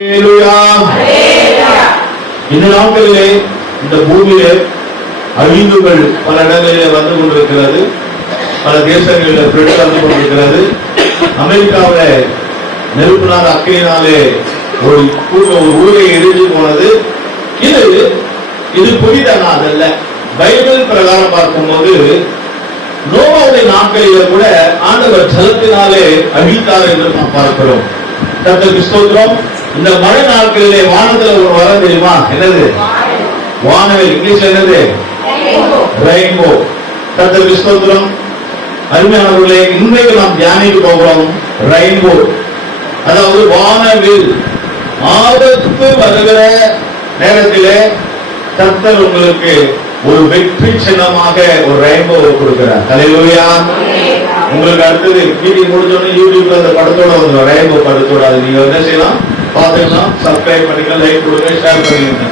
இந்த நாட்களிலே இந்த பூமியிலே அழிவுகள் பல இடங்களிலே வந்து கொண்டிருக்கிறது. பல தேசங்களில் பிரிட்டு வந்து கொண்டிருக்கிறது. அமெரிக்காவில் நெருப்பினால் அக்கினாலே ஒரு ஊரை எரிஞ்சு போனது. இது புதிதானதல்ல. பைபிள் பிரகாரம் பார்க்கும்போது நோவாவுடைய நாட்களிலே கூட ஆண்டவர் ஜலத்தினாலே அழித்தார் என்று நாம் பார்க்கிறோம். கர்த்தருக்கு ஸ்தோத்திரம். இந்த மழை நாட்களிலே வானத்துல ஒரு வரம் தெரியுமா? என்னது? வானவில். இங்கிலீஷ்ல என்னது? ரெயின்போ. கர்த்தருக்கு ஸ்தோத்திரம். அருமையானவர்களே, இன்றைக்கு நாம் தியானிக்க போகிறோம் ரெயின்போ, அதாவது வானவில். ஆபத்து வருகிற நேரத்திலே கர்த்தர் உங்களுக்கு ஒரு வெற்றி சின்னமாக ஒரு ரெயின்போவை கொடுக்கிறார். ஹல்லேலூயா. உங்களுக்கு அடுத்தது மீட்டிங் முடிஞ்சோடனே யூடியூப்ல அந்த படத்தோட வந்து ரெயின்போ படத்தோட அது நீங்க என்ன செய்யலாம், பாத்துக்கலாம், சப்ஸ்கிரைப் பண்ணிக்க, லைக் கொடுங்க, ஷேர் பண்ணிக்கங்க.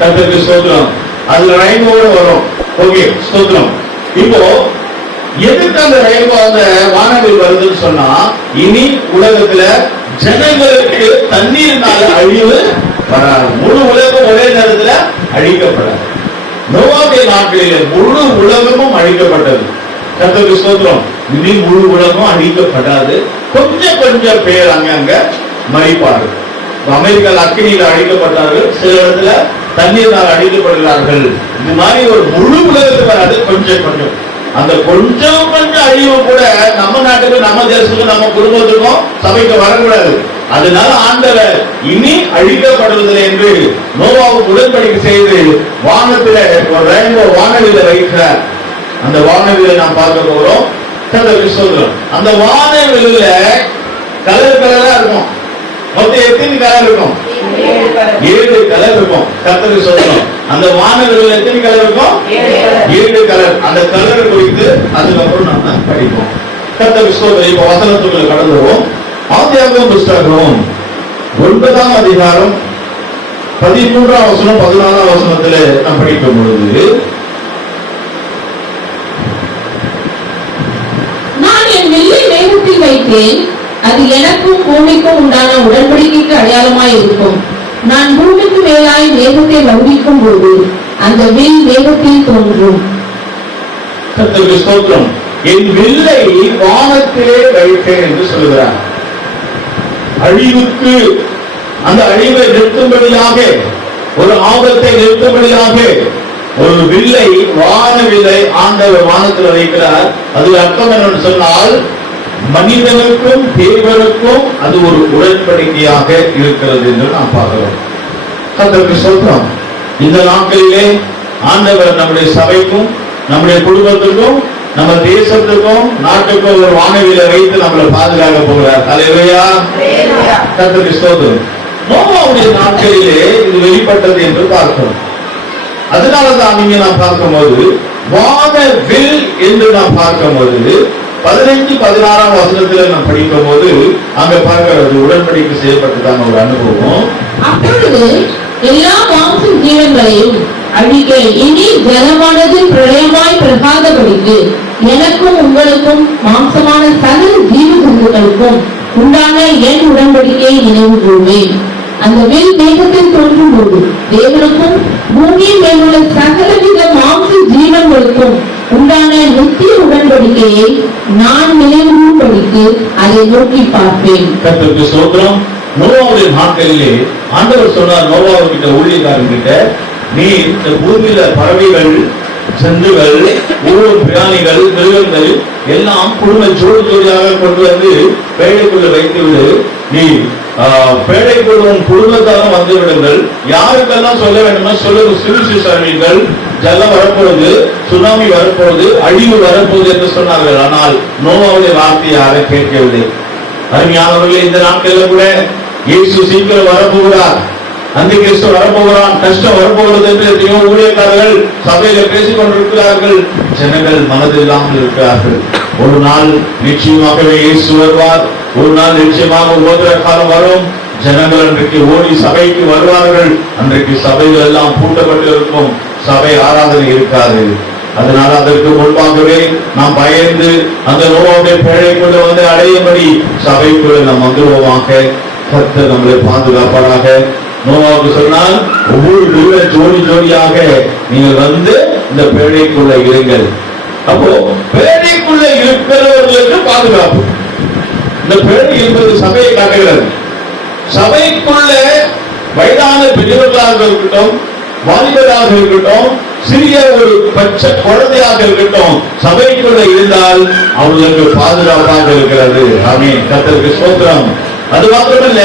கர்த்தருக்கு ஸ்தோத்திரம். அதுல ரெயின்போட வரும். ஓகே, ஸ்தோத்திரம். இப்போ எதுக்கு அந்த ரெயின்போ அந்த வானவில் வருதுன்னு சொன்னா, இனி உலகத்துல ஜனங்களுக்கு தண்ணீர்னால அழிவு வராது. முழு உலகம் ஒரே நேரத்துல அழிக்கப்படாது. நோவாவுடைய நாட்களிலே முழு உலகமும் அழிக்கப்பட்டது. கர்த்தருக்கு ஸ்தோத்திரம். இனி முழு உலகம் அழிக்கப்படாது. கொஞ்சம் கொஞ்சம் பேர் அங்க மறிப்பார்கள். அமெரிக்காவில் அக்கினியில் அழிக்கப்பட்டார்கள், சில இடத்துல தண்ணீர்னால் அழிக்கப்படுகிறார்கள். இந்த மாதிரி ஒரு முழு உலகத்துக்கு வராது, கொஞ்சம் கொஞ்சம். அந்த கொஞ்சம் கொஞ்சம் அழிவு கூட நம்ம நாட்டுக்கு, நம்ம தேசத்துக்கும், நம்ம குடும்பத்துக்கும், சபைக்கு வரக்கூடாது. அதனால ஆண்டவர் இனி அழிக்கப்படுவதில்லை என்று நோவாவுக்கு உடன்படிக்கை செய்து வானத்தில ஒரு ரெயின்போ வானவில வைக்கிறார். அந்த வானவிலை நாம் பார்க்க போகிறோம். அந்த வானவில கலர் கலரா இருக்கும். மொத்தம் எத்தனை கலர் இருக்கும்? 7 கலர் இருக்கும். கர்த்தருக்கு ஸ்தோத்திரம். அந்த வானவில்ல எத்தனை கலர் இருக்கும்? 7 கலர். அந்த கலர் குறித்து அதுக்கப்புறம் நாம படிப்போம். கர்த்தருக்கு ஸ்தோத்திரம். இப்ப வசனத்துக்குள்ள கடந்துவோம். ஆதியாகமம் புத்தகம் 9ஆம் அதிகாரம் 13ஆம் வசனம் 14ஆம் வசனத்திலே நாம் படிக்கும் பொழுது, நான் என் வில்லை மேகத்தில் வைத்தேன், அது எனக்கும் பூமிக்கும் உண்டான உடன்படிக்கைக்கு அடையாளமாய் இருக்கும். நான் பூமிக்கு மேலாய் மேகத்தை வருவிக்கும் போது அந்த வில் மேகத்தில் தோன்றும். கர்த்தருக்கு ஸ்தோத்திரம். என் வில்லை வானத்திலே வைத்தேன் என்று சொல்கிறார். அழிவுக்கு, அந்த அழிவை நிறுத்தும்படியாக, ஒரு ஆபத்தை நிறுத்தும்படியாக ஒரு வில்லை, வானவில்லை ஆண்டவர் வானத்தில் வைக்கிறார். அது அர்த்தம் என்னன்னு சொன்னால், மனிதனுக்கும் தேவனுக்கும் அது ஒரு உடன்படிக்கையாக இருக்கிறது என்று நாம் பார்க்கிறோம். கர்த்தருக்கு ஸ்தோத்திரம். இந்த நாட்களிலே ஆண்டவர் நம்முடைய சபைக்கும், நம்முடைய குடும்பத்துக்கும், நம்ம தேசத்துக்கும், நாட்டுக்கும் ஒரு வானவிலை வைத்து நம்மளை பாதுகாக்க போகிறார். ஹல்லேலூயா. கர்த்தருக்கு ஸ்தோத்திரம். நோவாவுடைய நாட்களிலே இது வெளிப்பட்டது என்று பார்க்கிறோம். அதனாலதான் நீங்க நாம் பார்க்கும்போது வானவில் என்று நாம் பார்க்கும்போது 15-16ஆம் வசனத்தில் நாம் படிக்கும் போது அங்க பார்க்கிறது உடன்படிக்கை செய்யப்பட்டதான ஒரு அனுபவம். அப்பொழுது எல்லா மாம்ச ஜீவன்களையும் அழிக்க இனி ஜலமானது பிரளயமாய் பிரகாதபடிக்கு எனக்கும் உங்களுக்கும் மாம்சமான சகல ஜீவ ஜந்துக்களுக்கும் உண்டான என் உடன்படிக்கையை நினைவு கூறுவேன். அந்த வில் மேகத்தில் தோன்றும் போது தேவனுக்கும் பூமியின் மேலுள்ள சகலவித மாம்ச ஜீவன்களுக்கும் உண்டான நித்திய உடன்படிக்கையை நான் நினைவுபடிக்கு அதை நோக்கி பார்ப்பேன். கர்த்தருக்கு ஸ்தோத்திரம். நோவாவுடைய நாட்களிலே ஆண்டவர் சொன்னார் நோவாவுக்கிட்ட, ஊழியக்காரன் கிட்ட, நீ இந்த பூமியில பறவைகள், ஜந்துகள், ஒவ்வொரு பிராணிகள், மிருகங்கள் எல்லாம் குடும்ப ஜோடி ஜோடியாக கொண்டு வந்து பேழைக்குள்ள வைத்து விடு. நீ பேழைக்குள்ள குடும்பத்தாலும் வந்து விடுங்கள். யாருக்கெல்லாம் சொல்ல வேண்டுமா சொல்லுங்க. சுவிசேஷங்கள், ஜலம் வரப்போகுது, சுனாமி வரப்போகுது, அழிவு வரப்போகுது என்று சொன்னார்கள். ஆனால் நோவாவுடைய வார்த்தையை யாரும் கேட்கவில்லை. அருமையானவர்களே, இந்த நாட்களில் கூட இயேசு சீக்கிரம் வரப்போகிறார், அந்த கிறிஸ்து வரப்போகிறான், கஷ்டம் வரப்போகிறது என்று எத்தனையோ ஊழியக்காரர்கள் சபையில பேசிக் கொண்டிருக்கிறார்கள். ஜனங்கள் மனதில்லாமல் இருக்கிறார்கள். ஒரு நாள் நிச்சயமாகவே இயேசு வருவார். ஒரு நாள் நிச்சயமாக உபத்திர காலம் வரும். ஜனங்கள் அன்றைக்கு ஓடி சபைக்கு வருவார்கள். அன்றைக்கு சபைகள் எல்லாம் பூட்டப்பட்டு இருக்கும், சபை ஆராதனை இருக்காது. அதனால அதற்கு முன்பாகவே நாம் பயந்து அந்த நோவாவுடைய பேழைக்குள்ள வந்து அடையும்படி சபைக்குள்ள நாம் வந்துருவோமாக. கர்த்தர் நம்மளை பாதுகாப்பாராக. நோவாவுக்கு சொன்னால் ஒவ்வொரு வீர ஜோடி ஜோடியாக நீங்கள் வந்து இந்த பேழைக்குள்ள இருங்கள். அப்போ பேழைக்குள்ள இருக்கிறவர்களுக்கு பாதுகாப்பு. இந்த பேழை என்பது சபையை காட்டுகிறது. சபைக்குள்ள வயதான பெரியவர்களாக இருக்கட்டும், வாலிபராக இருக்கட்டும், சிறிய ஒரு பச்சை குழந்தையாக இருக்கட்டும், சபைக்குள்ள இருந்தால் அவர்களுக்கு பாதுகாப்பாக இருக்கிறது. ஆமென். கர்த்தருக்கு ஸ்தோத்திரம். அது மாத்திரமல்ல,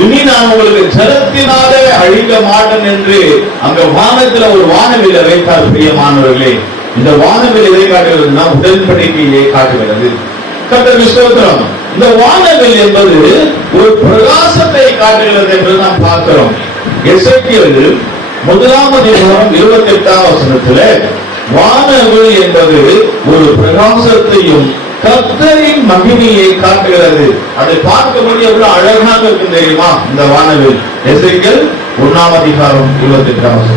இனி நான் உங்களுக்கு ஜலத்தினாலே அழிக்க மாட்டேன் என்று அங்க வானத்துல ஒரு வானவில்லை வைத்தார். பிரியமானவர்களே, இந்த வானவில் எதை காட்டுகிறதுனா உடன்படிக்கையை காட்டுகிறது. கர்த்தருக்கு ஸ்தோத்திரம். இந்த வானவில் என்பது ஒரு பிரகாசத்தை காட்டுகிறது என்று நாம் பார்க்கிறோம். எசேக்கியேல் 1:28 வானவில் என்பது ஒரு பிரகாசத்தையும் கர்த்தரின் மகிமையை காட்டுகிறது. அதை பார்க்கும்போது எவ்வளவு அழகாக இருக்கும் தெரியுமா இந்த வானவில். எசேக்கியேல் 1:28.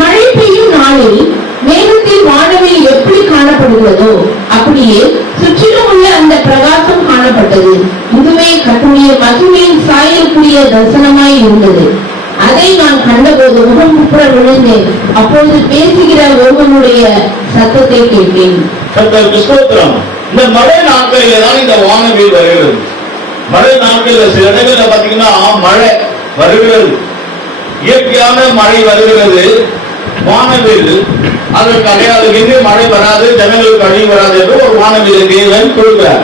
மழை பெய்யும் நாளில் மேகத்தில் வானவில் எப்படி காணப்படுகிறதோ அப்படியே சுற்றிலும் உள்ள அந்த பிரகாசம் காணப்பட்டது. இதுவே கர்த்தருடைய மகிமையின் சாயலுக்குரிய தரிசனமாய் இருந்தது. அதை நான் கண்டபோது முகம் குப்புற விழுந்தேன். அப்பொழுது பேசுகிற ஒருவனுடைய சத்தத்தை கேட்டேன். கர்த்தருக்கு ஸ்தோத்திரம். இந்த மழை நாட்களில தான் இந்த வானவில் வருகிறது. மழை நாட்களில் சில இடங்களில் பாத்தீங்கன்னா மழை வருகிறது, இயற்கையான மழை வருகிறது. வானவில் அதற்கு அடையாளம், எங்கே மழை வராது, ஜனங்களுக்கு அழி வராது என்று ஒரு வானவில் தேவன் கொடுக்கிறார்.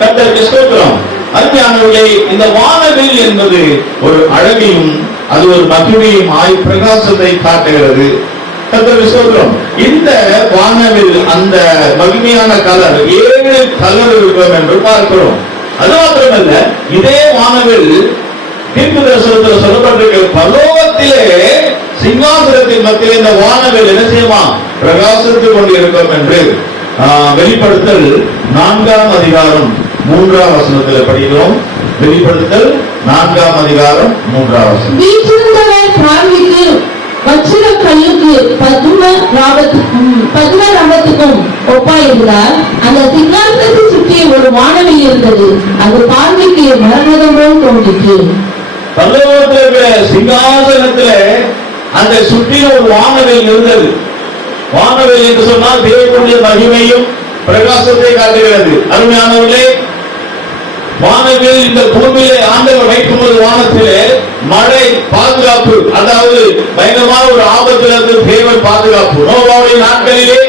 கர்த்தருக்கு ஸ்தோத்திரம். அருமையானவர்களே, இந்த வானவில் என்பது ஒரு அழகையும் அது ஒரு மகிமையும் ஆய் பிரகாசத்தை காட்டுகிறது. கர்த்தருக்கு ஸ்தோத்திரம். இந்த வானவில் அந்த மகிமையான கலர் 7 கலர் இருக்கும் என்று பார்க்கிறோம். அது மாத்திரமல்ல, இதே வானவில் தீர்க்கதரிசனத்தில் சொல்லப்பட்டிருக்கிற பரலோகத்திலே சிங்காசனத்தின் மத்தியில் இந்த வானவில் என்ன செய்யுமா பிரகாசித்துக் கொண்டிருக்கும் என்று வெளிப்படுத்தல் 4:3 படிக்கிறோம். வெளிப்படுத்தல் 4:3. வீற்றிருந்தவர் பார்வைக்கு வச்சிர கல்லுக்கு பத்மராபத்துக்கும் ஒப்பாயிருந்தார். அந்த சிங்காசனத்தை சுற்றி ஒரு வானவில் இருந்தது. அது பார்வைக்கு மரகதம் போல் தோன்றிற்று. பரலோகத்தில் சிங்காசனத்துல அந்த சுற்றி ஒரு வானவில் இருந்தது. வானவில் என்று சொன்னால் தேவனுடைய மகிமையும் பிரகாசத்தை காட்டுகிறது. அருமையானவர்களே, வானவில் இந்த பூமியிலே ஆண்டவர் வைக்கும் போது வானத்திலே மழை பாதுகாப்பு, அதாவது பயங்கரமான ஒரு ஆபத்திலிருந்து தேவன் பாதுகாப்பு. நோவாவுடைய நாட்களிலே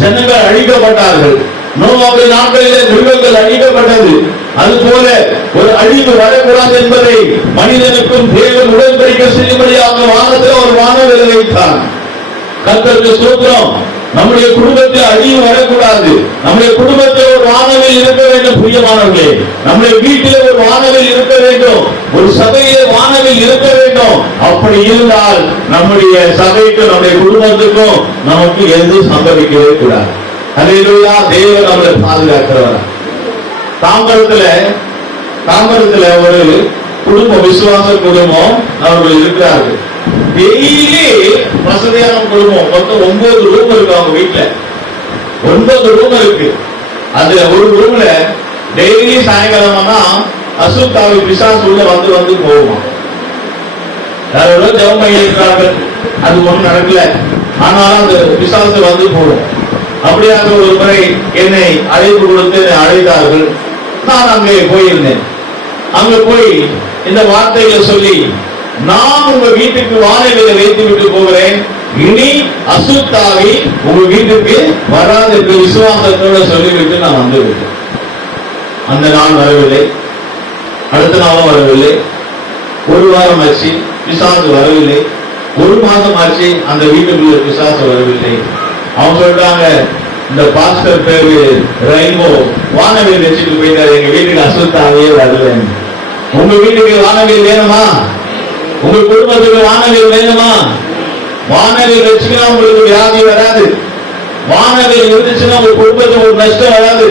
ஜனங்கள் அழிக்கப்பட்டார்கள். நோவாவுடைய நாட்களிலே மிருகங்கள் அழிக்கப்பட்டது. அதுபோல ஒரு அழிவு வரக்கூடாது என்பதை மனிதனுக்கும் தேவன் உடன்படிக்கை செய்யும்படியாக வானத்தில் ஒரு வானவில் வைத்தார். கர்த்தருக்கு ஸ்தோத்திரம். நம்முடைய குடும்பத்தில் அழிவு வரக்கூடாது. நம்முடைய குடும்பத்தில் ஒரு வானவில் இருக்க வேண்டும். பிரியமானவர்களே, நம்முடைய வீட்டில் ஒரு வானவில் இருக்க வேண்டும். ஒரு சபையிலே வானவில் இருக்க வேண்டும். அப்படி இருந்தால் நம்முடைய சபைக்கும் நம்முடைய குடும்பத்துக்கும் நமக்கு எதுவும் சம்பவிக்கவே கூடாது. அல்லேலூயா. தேவன் நம்மளை பாதுகாக்கிறவர். தாம்பரத்துல ஒரு குடும்பம், விசுவாச குடும்பம் அவர்கள் இருக்கிறார்கள். டெய்லி வசதியான குடும்பம். மொத்தம் 9 ரூம் இருக்கு அவங்க வீட்டுல. 9 ரூம் இருக்கு. அதுல ஒரு ரூம்ல டெய்லி சாயங்காலம்னா அசுத்தாவி பிசாசு உள்ள வந்து போகுமா. யாரோட ஜெபம் பண்ணியிருக்கிறார்கள், அது ஒன்றும் நடக்கல. ஆனாலும் அந்த பிசாசு வந்து போகும். அப்படியாக ஒரு முறை என்னை அழைப்பு கொடுத்து அழைத்தார்கள். நான் அங்கே போயிருந்தேன். அங்க போய் இந்த வார்த்தைகளை சொல்லி, நான் உங்க வீட்டுக்கு வானவிலை வைத்து விட்டு போகிறேன், இனி அசுத்தாவி உங்க வீட்டுக்கு வராது என்று விசுவாசத்தோட சொல்லிவிட்டு நான் வந்து விட்டேன். அந்த நாள் வரவில்லை, அடுத்த நாளும் வரவில்லை. 1 வாரம் ஆச்சு, பிசாசு வரவில்லை. 1 மாதம் ஆச்சு, அந்த வீட்டுக்குள்ள பிசாசு வரவில்லை. அவங்க சொல்றாங்க, இந்த பாஸ்டர் பேரு ரெயின்போ வானவில் வச்சுட்டு போயிட்டாரு, எங்க வீட்டுக்கு அசுத்தாவே வரல. உங்க வீட்டுக்கு வானவில் வேணுமா? உங்க குடும்பத்துக்கு வானவில் வேணுமா? வானவில் வச்சுக்கினா உங்களுக்கு வியாதி வராது. வானவில் இருந்துச்சுன்னா உங்க குடும்பத்துக்கு ஒரு நஷ்டம் வராது.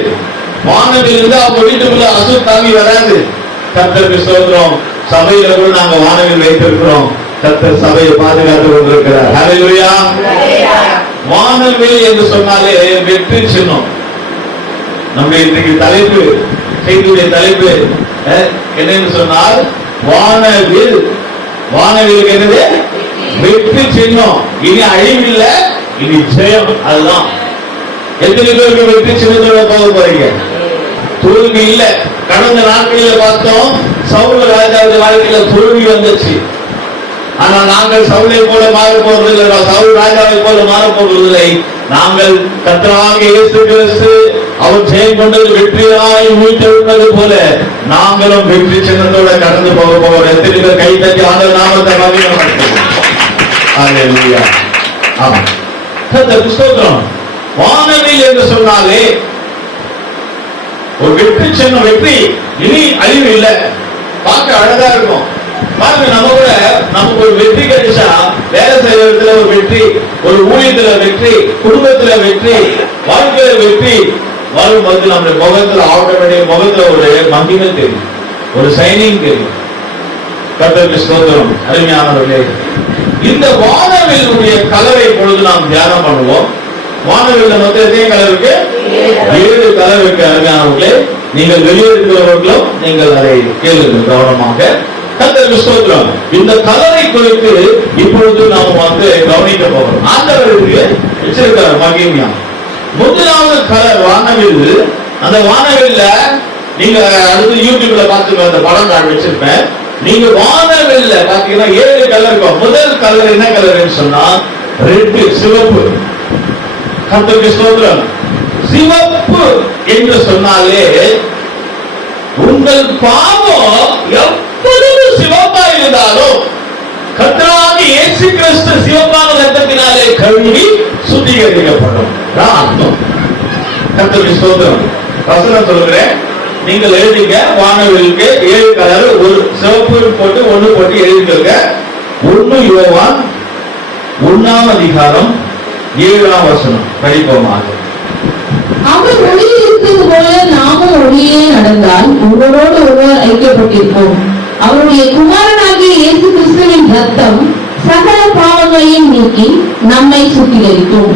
வானவில் இருந்தா உங்க வீட்டுக்குள்ள அசுத்தாவி வராது. கர்த்தருக்கு ஸ்தோத்திரம். சபையில கூட நாங்க வானவில் வைத்திருக்கிறோம். கர்த்தர் சபையை பாதுகாத்து கொண்டிருக்கிறார். ஹல்லேலூயா. வானவில் என்று சொன்னாலே வெற்றி சின்னம். நம்ம இன்றைக்கு தலைப்பு, செய்தியுடைய தலைப்பு என்னன்னு சொன்னால் வானவில். வானவிலுக்கு என்னது? வெற்றி சின்னம். இனி அழிவில்லை, இனி ஜெயம். அதுதான். எத்தனை பேருக்கு வெற்றி சின்னத்தோட போக போறீங்க? தோல்வி இல்ல. கடந்த நாட்களில் பார்த்தோம், சவுல் ராஜாவுடைய வாழ்க்கையில தோல்வி வந்துச்சு. ஆனா நாங்கள் சவுலை போல மாற போவதில்லை, சவுல் ராஜாவை போல மாற போவதில்லை. நாங்கள் கர்த்தராகிய இயேசு கிறிஸ்து அவர் ஜெயம் கொண்டது வெற்றியாய் உயிர்த்தெழுந்தது போல நாங்களும் வெற்றி சின்னத்தோட கடந்து போக போகிறோம். எத்தனை பேர் கை தட்டி ஆண்டவர் நாமத்தை மகிமைப்படுத்துவோம். ஹல்லேலூயா. ஆமா, கர்த்தருக்கு ஸ்தோத்திரம். வானவில் என்று சொன்னாலே ஒரு வெற்றி சின்னம். வெற்றி, இனி அழிவு இல்லை. பார்க்க அழகா இருக்கும். பாருங்க, நமக்கு ஒரு வெற்றி கிடைச்சா, வேலை செய்யறதுல ஒரு வெற்றி, ஒரு ஊழியத்துல வெற்றி, குடும்பத்துல வெற்றி, வாழ்க்கையில வெற்றி வரும்போது நம்முடைய முகத்துல ஆட்டோமேட்டிக் முகத்துல ஒரு மகிமை தெரியும், ஒரு சைனிங் தெரியும். கர்த்தருக்கு ஸ்தோத்திரம். அருமையானவர்களே, இந்த வானவில்லுடைய கலரை பொழுது நாம் தியானம் பண்ணுவோம். வானவில் மொத்தம் எத்தனை கலர் இருக்கு? 7 கலர் இருக்கு. அருமையானவர்களே, நீங்கள் வெளியே இருக்கிறவர்களும் நீங்கள் அதை கேளுங்கள் கவனமாக. கர்த்தருக்கு ஸ்தோத்திரம். இந்த கலரை குறித்து இப்பொழுது நாம் கவனிக்க போகிறோம். ஆண்டவருக்கு வச்சிருக்காரு மகிமையா. முதலாவது கலர் வானவில். அந்த வானவில்ல நீங்க அடுத்து யூடியூப்ல பார்த்து அந்த படம் நான் வச்சிருப்பேன். நீங்க வானவில்ல பாத்தீங்கன்னா 7 கலர் இருக்கும். முதல் கலர் என்ன கலர்னு சொன்னா ரெட், சிவப்பு. கர்த்தருக்கு ஸ்தோத்திரம். சிவப்பு என்று சொன்னாலே உங்கள் பாவம் எப்பொழுது சிவப்பா இருந்தாலும் கர்த்தராகிய இயேசு கிறிஸ்து சிவப்பான இரத்தத்தினாலே கழுவி சுத்திகரிக்கப்படும். அர்த்தம். கர்த்தருக்கு ஸ்தோத்திரம். வசனம் சொல்கிறேன், நீங்கள் எழுதிங்க. வானவிலுக்கு 7 கலர், ஒரு சிவப்பு போட்டு 1 போட்டு எழுதிங்க. 1 யோவான் 1ஆம் அதிகாரம் 7ஆம் வசனம் படிப்போமாக. அவர் ஒளியில் இருக்கிறது போல நாமும் ஒளியே நடந்தால் ஒருவரோடு ஒருவர் ஐக்கியப்பட்டிருப்போம். அவருடைய குமாரனாகிய இயேசு கிறிஸ்துவின் ரத்தம் சகல பாவங்களையும் நீக்கி நம்மை சுத்திகரிக்கும்.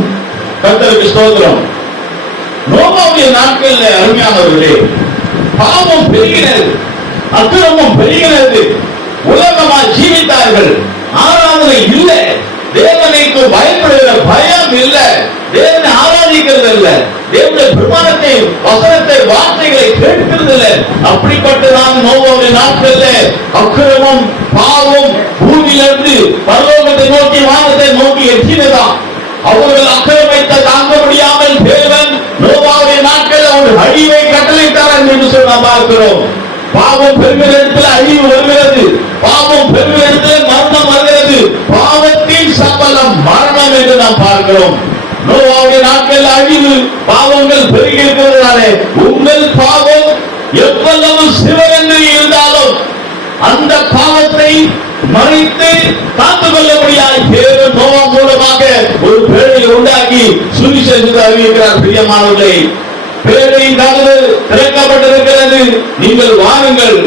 கர்த்தருக்கு ஸ்தோத்திரம். நோவாவுடைய நாட்களில் அருமையானவர்களே, பாவம் பெருகினது, அக்கிரமம் பெருகினது, உலகமா ஜீவித்தார்கள், ஆராதனை இல்லை, தேவனுக்கு பயப்படுகிற பயம் இல்லை, தேவனை ஆராதிக்கிறது இல்லை, தேவனுடைய பிரமாணத்தை, வசனத்தை, வார்த்தைகளை கேட்கிறது இல்லை. அப்படிப்பட்டதான் நோவாவுடைய நாட்களில் அக்கிரமம், பாவம் பூமியிலிருந்து பரலோகத்தை நோக்கி, வானத்தை நோக்கி எட்டினதான். அவர்கள் அக்கிரமத்தை தாங்க முடியாமல் தேவன் நோவாவுடைய நாட்களில் ஒரு அழிவை கட்டளையிட்டார் என்று சொல்ல பார்க்கிறோம். பாவம் பெருகிற இடத்துல அழிவு வருகிறது, பாவம் பெருகிற இடத்துல மரணம் வருகிறது. பாவத்தின் சம்பளம் மரணம் என்று நாம் பார்க்கிறோம். நோவாவுடைய நாட்களில் அழிவு, பாவங்கள் பெருகி இருக்கிறதுனாலே உங்கள் பாவம் எவ்வளவு சிவகங்கை இருந்தாலும் அந்த பாவத்தை மறைத்து காத்துக் கொள்ள முடியாது. தேவன் நோவா மூலமாக ஒரு பேழையை உண்டாக்கி சுவிசேஷத்தை அறிவிக்கிறார். பிரியமானவர்களே, பேழையின் கதவு திறக்கப்பட்டிருக்கிறது, நீங்கள் வாருங்கள்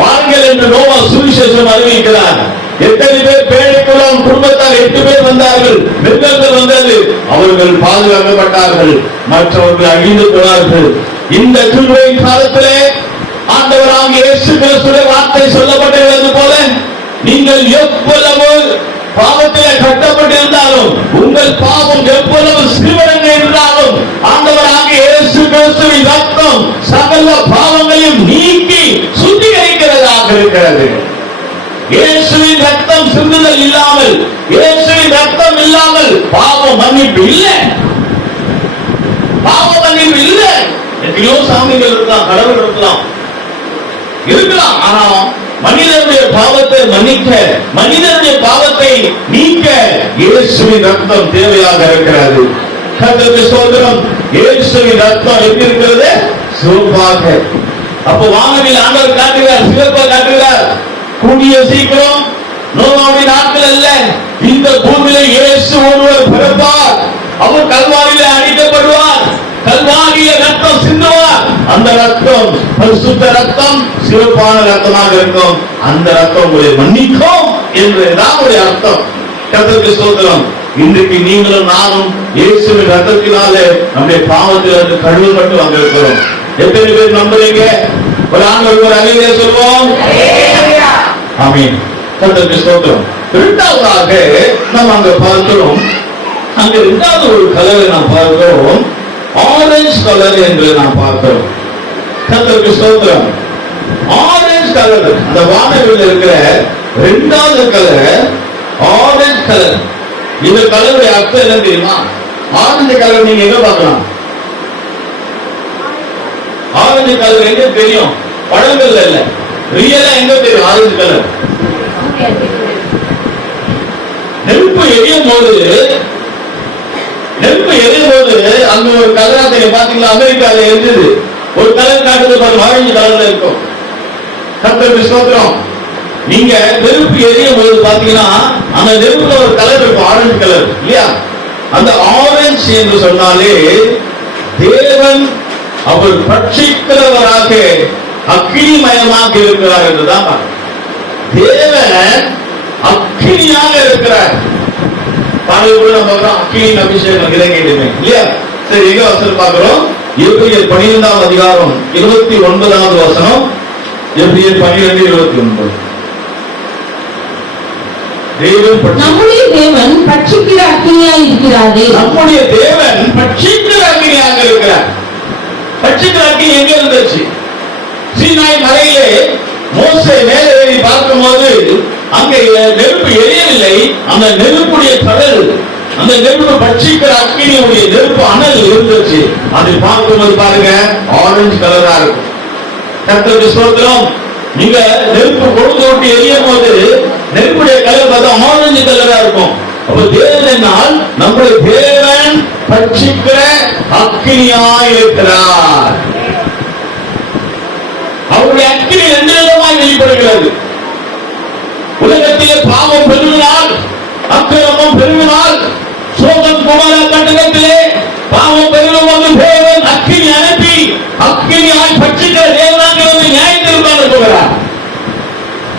வாருங்கள் என்று நோவா சுவிசேஷம் அறிவிக்கிறார். எத்தனை பேர் பேழைக்குள்ள குடும்பத்தார் 8 பேர் வந்தார்கள், மிருகங்கள் வந்தது, அவர்கள் பாதுகாக்கப்பட்டார்கள், மற்றவர்கள் அழிந்து போனார்கள். இந்த கிருபையின் காலத்திலே ஆண்டவராகிய இயேசு கிறிஸ்துவின் வார்த்தை சொல்லப்பட்டிருந்தது போல நீங்கள் எவ்வளவு பாவத்திலே கட்டப்பட்டிருந்தாலும், உங்கள் பாவம் எவ்வளவு சிறுவரங்க இருந்தாலும், ஆண்டவராகிய இயேசு கிறிஸ்துவின் ரத்தம் சகல பாவங்களையும் நீக்கி சுத்திகரிக்கிறதாக இருக்கிறது. இயேசுவின் ரத்தம் சிந்துதல் இல்லாமல், இயேசுவின் ரத்தம் இல்லாமல் பாவ மன்னிப்பு இல்லை, பாவ மன்னிப்பு இல்லை. எத்தனையோ சாமிகள் இருக்கலாம், கடவுள் இருக்கலாம், ஆனா மனிதனுடைய பாவத்தை மன்னிக்க, மனிதனுடைய பாவத்தை நீக்க இயேசுவின் ரத்தம் தேவையாக இருக்கிறது. கர்த்தருக்கு ஸ்தோத்திரம். இயேசுவின் ரத்தம் எப்படி இருக்கிறது? சிவப்பாக. அப்ப வானவில் ஆண்டவர் காட்டுகிறார், சிவப்பா காட்டுகிறார். கூடிய சீக்கிரம் நோவாவுடைய நாட்கள் அல்ல, இந்த பூமியில இயேசு ஒருவர் பிறப்பார், அவர் கல்வாரியிலே அடிக்கப்படுவார், கல்வாரியில ரத்தம் சிந்துவார். அந்த ரத்தம் பரிசுத்த ரத்தம், சிவப்பான ரத்தமாக இருக்கும். அந்த ரத்தம் உங்களை மன்னிக்கும் என்றுதான் ஒரு அர்த்தம். கர்த்தருக்கு ஸ்தோத்திரம். இன்றைக்கு நீங்களும் நானும் இயேசுவின் ரத்தத்தினாலே நம்முடைய பாவத்திலிருந்து கழுவப்பட்டு வந்திருக்கிறோம். எத்தனை பேர் நம்புறீங்க? ஒரு ஆண்டு ஒரு அலையிலே சொல்வோம். ஆமென். கர்த்தருக்கு ஸ்தோத்திரம். இரண்டாவதாக நாம் அங்க பார்க்கிறோம், அங்க இரண்டாவது ஒரு கலரை நாம் பார்க்கிறோம், ஆரஞ்சு கலர் என்று நாம் பார்க்கிறோம். கர்த்தருக்கு ஸ்தோத்திரம். ஆரஞ்சு கலர், அந்த வானவில் இருக்கிற இரண்டாவது கலர் ஆரஞ்சு கலர். இந்த கலருடைய அர்த்தம் என்ன தெரியுமா? ஆரஞ்சு கலர் நீங்க எங்க பார்க்கலாம்? ஆரஞ்சு கலர் எங்க தெரியும்? படங்கள்ல இல்ல, ரியலா எங்க தெரியும் ஆரஞ்சு கலர்? நெருப்பு எரியும் போது அங்க ஒரு கலர் பாத்தீங்களா? அமெரிக்கால இருந்தது ஒரு கலர் காட்டுது பாருங்க, ஆரஞ்சு கலர்ல இருக்கும். கர்த்தருக்கு ஸ்தோத்திரம். நீங்க நெருப்பு எரியும் போது பாத்தீங்கன்னா அந்த நெருப்புல ஒரு கலர் இருக்கும், ஆரஞ்சு கலர் இல்லையா? அந்த ஆரஞ்சு என்று சொன்னாலே தேவன் அவர் பட்சிக்கிறவராக அக்கினிமயமாக இருக்கிறார் என்றுதான். தேவன் அக்கினியாக இருக்கிறார். பாடல்கள் நம்ம அக்கினியின் அபிஷேகம் இறங்கிடுமே இல்லையா? சரி, எங்க வசனம் பார்க்கிறோம்? எபிரேயர் 12ஆம் அதிகாரம் 29வது வசனம். எபிரேயர் 12:29. நம்முடைய தேவன் பட்சிக்கிற அக்கினியாய் இருக்கிறாரே. நம்முடைய தேவன் பட்சிக்கிற அக்கினியாக இருக்கிறார். பட்சிக்கிற அக்கினி எங்க இருந்துச்சு? சீனாய் மலையிலே மோசே மேலே ஏறி பார்க்கும்போது அங்கே நெருப்பு எரியவில்லை. அந்த நெருப்புடைய கடல், அந்த நெருப்பு பட்சிக்கிற அக்கினியுடைய நெருப்பு அனல் இருந்துச்சு. அதை பார்க்கும்போது பாருங்க, ஆரஞ்சு கலரா இருக்கும். கர்த்தருக்கு ஸ்தோத்திரம். நீங்க நெருப்பு கொழுந்து விட்டு எரியும் போது நெருப்புடைய கலர் பார்த்தா ஆரஞ்சு கலரா இருக்கும். அப்ப தேவனால் நம்முடைய தேவன் பட்சிக்கிற அக்கினியாய் இருக்கிறார். அவருடைய அக்கினி ரெண்டு விதமாய் வெளிப்படுகிறது. உலகத்திலே பாவம் பெருகினால், அக்கிரமம் பெருகினால், சோதம் குமார கட்டணத்திலே பாவம் பெருகும் போது தேவன் அக்கினி அனுப்பி அக்கினியாய் பட்சிக்கிற தேவனாக நியாயத்திற்காக போகிறார்.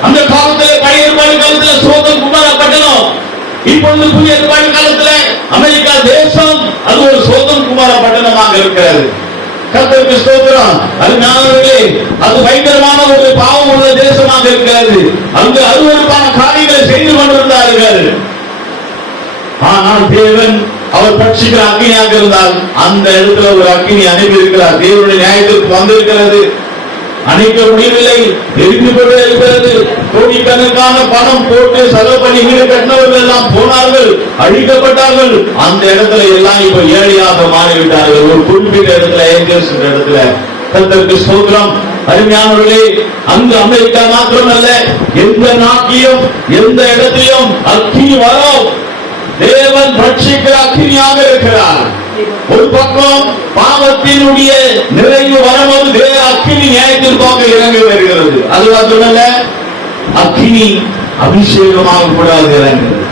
அந்த காலத்தில் பழைய ஏற்பாடு காலத்தில் சோதம் குமார பட்டணம், இப்பொழுது புதிய ஏற்பாடு காலத்தில் அமெரிக்கா தேசம் அது ஒரு சோதம் குமார பட்டணமாக இருக்கிறது. கர்த்தருக்கு ஸ்தோத்திரம். அருமையானவர்களே, அது பயங்கரமான ஒரு பாவம் உள்ள தேசமாக இருக்கிறது. அங்கு அருவருப்பான காரியங்களை செய்து கொண்டிருந்தார்கள். ஆனால் தேவன் அவர் பட்சிக்கிற அக்கினியாக இருந்தால் அந்த இடத்துல ஒரு அக்கினி அனுப்பி இருக்கிறார். தேவனுடைய நியாயத்திற்கு வந்திருக்கிறது. அணைக்க முடியவில்லை, எரிந்து கொண்டே இருக்கிறது. கோடிக்கணக்கான பணம் போட்டு செலவு பண்ணி வீடு கட்டினவர்கள் எல்லாம் போனார்கள், அழிக்கப்பட்டார்கள். அந்த இடத்துல எல்லாம் இப்ப ஏழையாக மாறிவிட்டார்கள். ஒரு குறிப்பிட்ட இடத்துல ஏஞ்சல்ஸ் இடத்துல. கர்த்தருக்கு ஸ்தோத்திரம். அருமையானவர்களே, அங்கு அமெரிக்கா மாத்திரமல்ல, எந்த நாட்டிலும் எந்த இடத்திலும் அக்கினி வரும். தேவன் பட்சிக்கிற அக்கினியாக இருக்கிறார். ஒரு பக்கம் பாவத்தினுடைய நிறைவு வரும்போது அக்கினி நியாயத்திற்காக இறங்கி வருகிறது. அது மட்டுமல்ல, அக்கினி அபிஷேகமாக கூட இறங்குகிறது.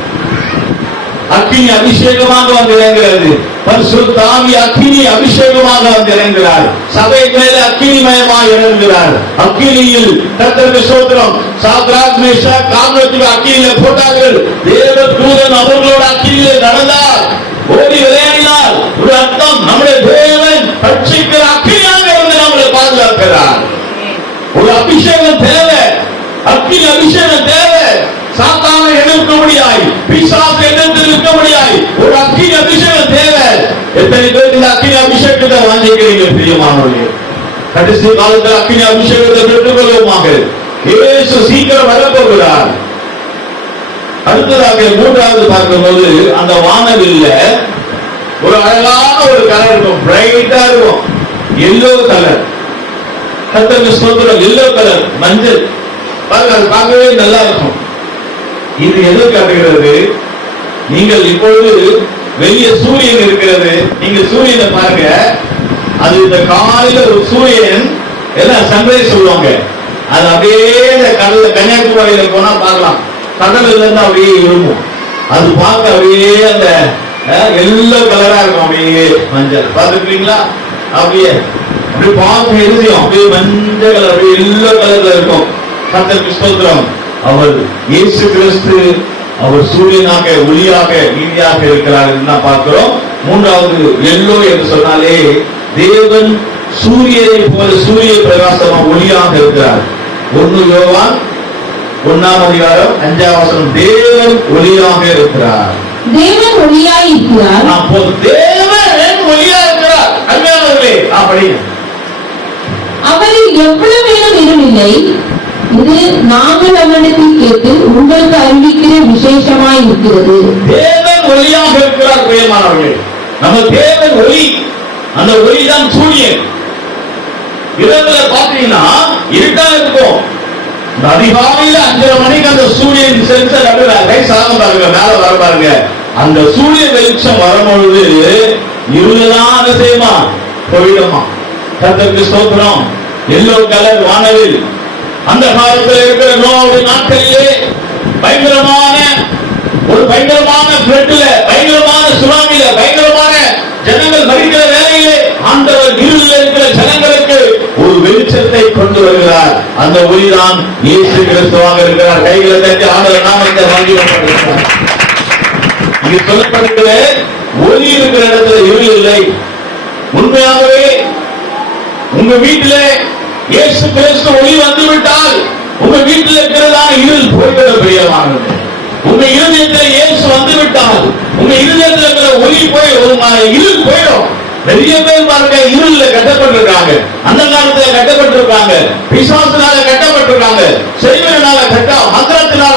அக்கினி அபிஷேகமாக வந்து இறங்குகிறது. பரிசுத்த ஆவி அக்கினி அபிஷேகமாக வந்து இறங்குகிறார். சபை மேலே அக்கினிமயமாக இறங்குகிறார். அக்கினியில் கர்த்தருக்கு ஸ்தோத்திரம். சாத்ராக் மேஷாக் ஆபேத்நேகோ அக்கினியிலே போட்டார்கள். தேவ தூதன் அவர்களோடு அக்கினியிலே நடந்தார், ஓடி விளையாடினார். ஒரு அர்த்தம், நம்முடைய தேவன் பட்சிக்கிற அக்கினியாக இருந்து நம்மளை பாதுகாக்கிறார். ஒரு அபிஷேகம் தேவை, அக்கினி அபிஷேகம் தேவை. சாத்தானை எதிர்க்க முடியாது, பிசாசை எதிர்த்து நிற்க முடியாது. ஒரு அக்கினி அபிஷேகம் தேவை. எத்தனை பேர் இந்த அக்கினி அபிஷேகத்தை வாங்கிக்கிறீங்க பிரியமானவர்களே? கடைசி காலத்தில் அக்கினி அபிஷேகத்தை பெற்றுக் கொள்வோமாக. இயேசு சீக்கிரம் வரப்போகிறார். அடுத்ததாக மூன்றாவது பார்க்கும்போது அந்த வானவில்ல ஒரு அழகான ஒரு கலர் இருக்கும், பிரைட்டா இருக்கும், எல்லோ கலர். கர்த்தருக்கு ஸ்தோத்திரம். எல்லோ கலர், மஞ்சள், பார்க்கவே நல்லா இருக்கும். இது எது காட்டுகிறது? நீங்கள் இப்பொழுது வெளியே சூரியன் இருக்கிறது, நீங்க சூரியனை பாருங்க. அது இந்த காலையில ஒரு சூரியன் எல்லாம் சன்ரைஸ் சொல்லுவாங்க. அது அப்படியே இந்த கடல்ல கன்னியாகுமரியில போனா பார்க்கலாம். கடல்ல இருந்து அப்படியே இருக்கும். அது பார்க்க அப்படியே அந்த எல்லோ கலரா இருக்கும், அப்படியே மஞ்சள். பார்த்துருக்கீங்களா? அப்படியே அப்படி பார்க்க எழுதியும் அப்படியே மஞ்சள் கலர், அப்படியே எல்லோ கலர்ல இருக்கும். கர்த்தருக்கு ஸ்தோத்திரம். அவர் இயேசு கிறிஸ்து, அவர் சூரியனாக ஒளியாக நீதியாக இருக்கிறார் என்று நாம் பார்க்கிறோம். மூன்றாவது எல்லோ என்று சொன்னாலே தேவன் சூரியனை போல சூரிய பிரகாசமா ஒளியாக இருக்கிறார். 1 யோவான் 1ஆம் அதிகாரம் 5ஆம் வசனம். தேவன் ஒளியாக இருக்கிறார். தேவன் ஒளியாய் இருக்கிறார். அப்போ தேவன் ஒளியாக இருக்கிறார். அருமையானவர்களே, அப்படி அவரில் எவ்வளவேனும் இருளில்லை. இது நாங்கள் அவரிடத்தில் கேட்டு உங்களுக்கு அறிவிக்கிற விசேஷமாய் இருக்கிறது. தேவன் ஒளியாக இருக்கிறார். பிரியமானவர்களே, நம்ம தேவன் ஒளி. அந்த ஒளி தான் சூரியன். இரவுல பாத்தீங்கன்னா இருட்டா இருக்கும். அதிகாலையில 5:30 மணிக்கு அந்த சூரியன் சென்சர் பாருங்க, மேல வர பாருங்க. அந்த சூரிய வெளிச்சம் வரும்பொழுது இருளெல்லாம் செய்யுமா, போயிடுமா. கர்த்தருக்கு ஸ்தோத்திரம். எல்லோ கலர் வானவில் அந்த காலத்தில் இருக்கிற நோவுடைய நாட்களிலே பயங்கரமான பிளட்ல, பயங்கரமான சுனாமில, பயங்கரமான ஜனங்கள் மறிக்கிற வேலையிலே ஆண்டவர் இருளில் இருக்கிற ஜனங்களுக்கு ஒரு வெளிச்சத்தை கொண்டு வருகிறார். அந்த ஒளிதான் இயேசு கிறிஸ்துவாக இருக்கிறார். கைகளை தட்டி ஆண்டவர் நாமத்தை வாங்கி கொண்டிருக்கிறார். இங்கு சொல்லப்படுகிற ஒளி இருக்கிற இடத்துல இருள் இல்லை. உண்மையாகவே உங்க வீட்டிலே இயேசு கிறிஸ்து ஒளி வந்துவிட்டால் உங்க வீட்டில் இருக்கிறதான இருள் போய்விட பிரியமானது. உங்க இருதயத்தில் இயேசு வந்துவிட்டால் உங்க இருதயத்தில் இருக்கிற ஒளி போய் இருள் போயிடும். நிறைய பேர் பாருங்க இருள்ல கட்டப்பட்டிருக்காங்க. அந்த காலத்துல கட்டப்பட்டிருக்காங்க, பிசாசினால கட்டப்பட்டிருக்காங்க, செய்வதனால மந்திரத்தினால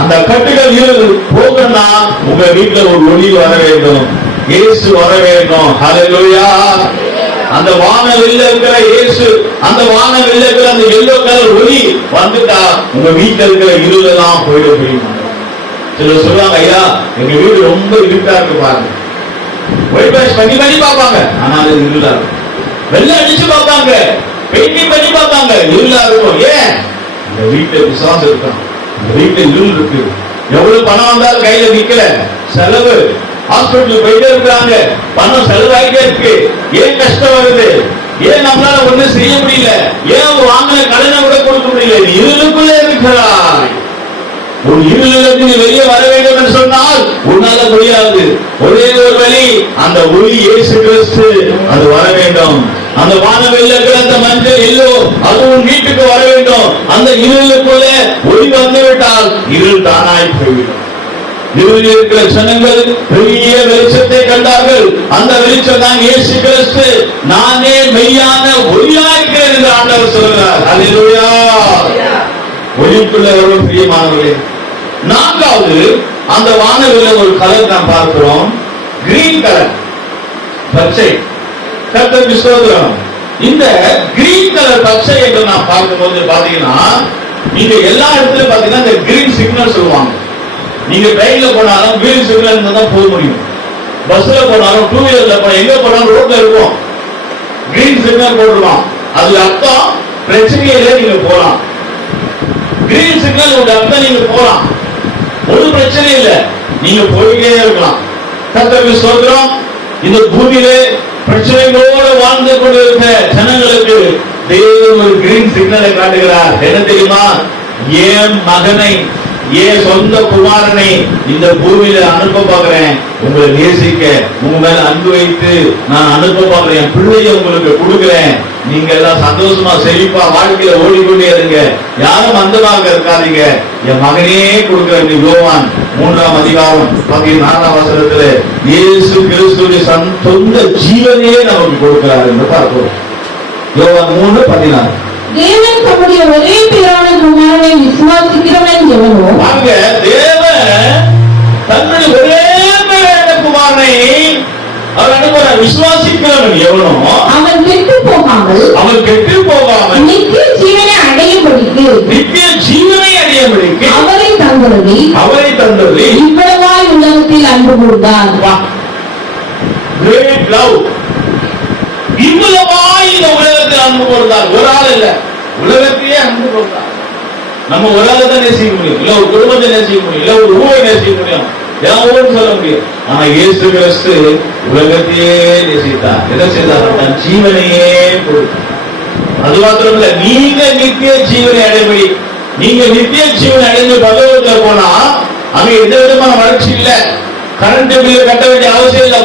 அந்த கட்டுகள் இருள் போகணும்னா உங்க வீட்டுல ஒரு ஒளி வர வேண்டும், இயேசு வர வேண்டும். ஹல்லேலூயா. அந்த வானவில் இருக்கிற இயேசு, அந்த வானவில் இருக்கிற அந்த எல்லோ கலர் ஒளி வந்துட்டா உங்க வீட்டுல இருக்கிற இருள் எல்லாம் போயிட முடியும். சிலர் சொல்லுவாங்க, ஐயா எங்க வீடு ரொம்ப இருட்டா இருக்கு பாருங்க. ஒயிட் வாஷ் பண்ணி பார்ப்பாங்க, ஆனால் இருளா இருக்கும். வெள்ளை அடிச்சு பார்ப்பாங்க, பெயிண்டிங் பண்ணி பார்ப்பாங்க, இருளா இருக்கும். ஏன்? இந்த வீட்டுல விசுவாசம் இருக்கணும், இந்த வீட்டுல இருள் இருக்கு. எவ்வளவு பணம் வந்தாலும் கையில நிக்கல, செலவு. ஹாஸ்பிட்டல் போயிட்டே இருக்கிறாங்க, பணம் செலவாயிட்டே இருக்கு. ஏன் கஷ்டம் வருது? ஏன் நம்மளால ஒண்ணும் செய்ய முடியல? ஏன் வாங்கின கடனை கூட கொடுக்க முடியல? இருளுக்குள்ளே இருக்கிறாய். ஒரு இருளிலிருந்து வெளியே வர வேண்டும் என்று சொன்னால் உன்னால முடியாது. ஒரே ஒரு வழி, அந்த ஒளி இயேசு கிறிஸ்து, அது வர வேண்டும். அந்த வானவில் இருக்கிற அந்த மஞ்சள் எல்லோ அதுவும் வீட்டுக்கு வர வேண்டும். அந்த இருளுக்குள்ளே ஒளி வந்துவிட்டால் இருள் தானாய் போய்விடும். இருளில் இருக்கிற ஜனங்கள் பெரிய வெளிச்சத்தை கண்டார்கள். அந்த வெளிச்சம் தான் இயேசு கிறிஸ்து. நானே மெய்யான ஒளியாயிருக்கிறேன் என்று ஆண்டவர் சொல்கிறார். ஹல்லேலூயா. ஒளிக்குள்ள ஒரு பிரியமானவர்களே, நான்காவது அந்த வானவில்ல ஒரு கலர் நாம் பார்க்கிறோம், கிரீன் கலர், பச்சை. கர்த்தருக்கு ஸ்தோத்திரம். இந்த கிரீன் கலர் பச்சை என்று நாம் பார்க்கும்போது பாத்தீங்கன்னா, நீங்க எல்லா இடத்துலயும் பாத்தீங்கன்னா இந்த கிரீன் சிக்னல் சொல்லுவாங்க. நீங்க ட்ரெயின்ல போனாலும் கிரீன் சிக்னல் இருந்தா தான் போக முடியும். பஸ்ல போனாலும், டூ வீலர்ல போனாலும், எங்க போனாலும் ரோட்ல இருக்கும் கிரீன் சிக்னல் போட்டுருவான். அதுல அர்த்தம் பிரச்சனையில நீங்க போலாம். கிரீன் சிக்னல் ஒரு அர்த்தம் நீங்க போலாம், ஒரு பிரச்சனை இல்ல, நீங்க போயிட்டே இருக்கலாம். கர்த்தருக்கு ஸ்தோத்திரம். இந்த பூமியிலே பிரச்சனைகளோடு வாழ்ந்து கொண்டிருக்கிற ஜனங்களுக்கு தேவன் ஒரு கிரீன் சிக்னலை காட்டுகிறார். என்ன தெரியுமா? என் மகனை, என் சொந்த குமாரனை இந்த பூமியில அனுப்ப பார்க்கிறேன். உங்களை நேசிக்க, உங்க மேல அன்பு வைத்து நான் அனுப்ப பார்க்கிறேன். என் பிள்ளையை உங்களுக்கு கொடுக்கிறேன். நீங்க எல்லாம் சந்தோஷமா செழிப்பா வாழ்க்கையில ஓடிக்கொண்டே இருங்க. யாரும் அந்தமாக இருக்காதீங்க. என் மகனே கொடுக்கிறேன். யோவான் 3ஆம் அதிகாரம் 14ஆம் வசனத்துல இயேசு கிறிஸ்துவின் சொந்த ஜீவனையே நமக்கு கொடுக்கிறார் என்று பார்க்கிறோம். யோவான் 3:14. தேவன் தம்முடைய ஒரே பேரான குமாரனை விசுவாசிக்கிறவன் எவனோ, அங்க தேவன் தன்னுடைய ஒரே பேரான குமாரனை அவர் அனுப்புகிறார். விசுவாசிக்கிறவன் எவனோ அவன் கெட்டு போகாமல் நித்திய ஜீவனை அடையும்படிக்கு அவரை தந்தருளி இவ்வளவாய் உலகத்தில் அன்பு கூர்ந்தார். Great love. இவ்வளவாய் இந்த உலகத்தில் அன்பு கூர்ந்தார். ஒரு ஆள் இல்ல, உலகத்தையே அன்பு கூர்ந்தார். நம்ம உலகத்தை நேசிக்க முடியும், இல்ல ஒரு குடும்பத்தை நேசிக்க முடியும், இல்ல ஒரு ஊரை நேசிக்க முடியும், யாரும் சொல்ல முடியும். ஆனா இயேசு கிறிஸ்து உலகத்தையே நேசித்தார். என்ன செய்தார்? தன் ஜீவனையே கொடுத்தார். அது மாத்திரம் இல்ல, நீங்க நித்திய ஜீவனை அடைபடி, நீங்க நித்திய ஜீவனை அடைந்து பரலோகத்துல போனா அங்க எந்த விதமான வளர்ச்சி இல்ல. கரண்ட் பில் கட்ட வேண்டிய அவசியம் இல்ல.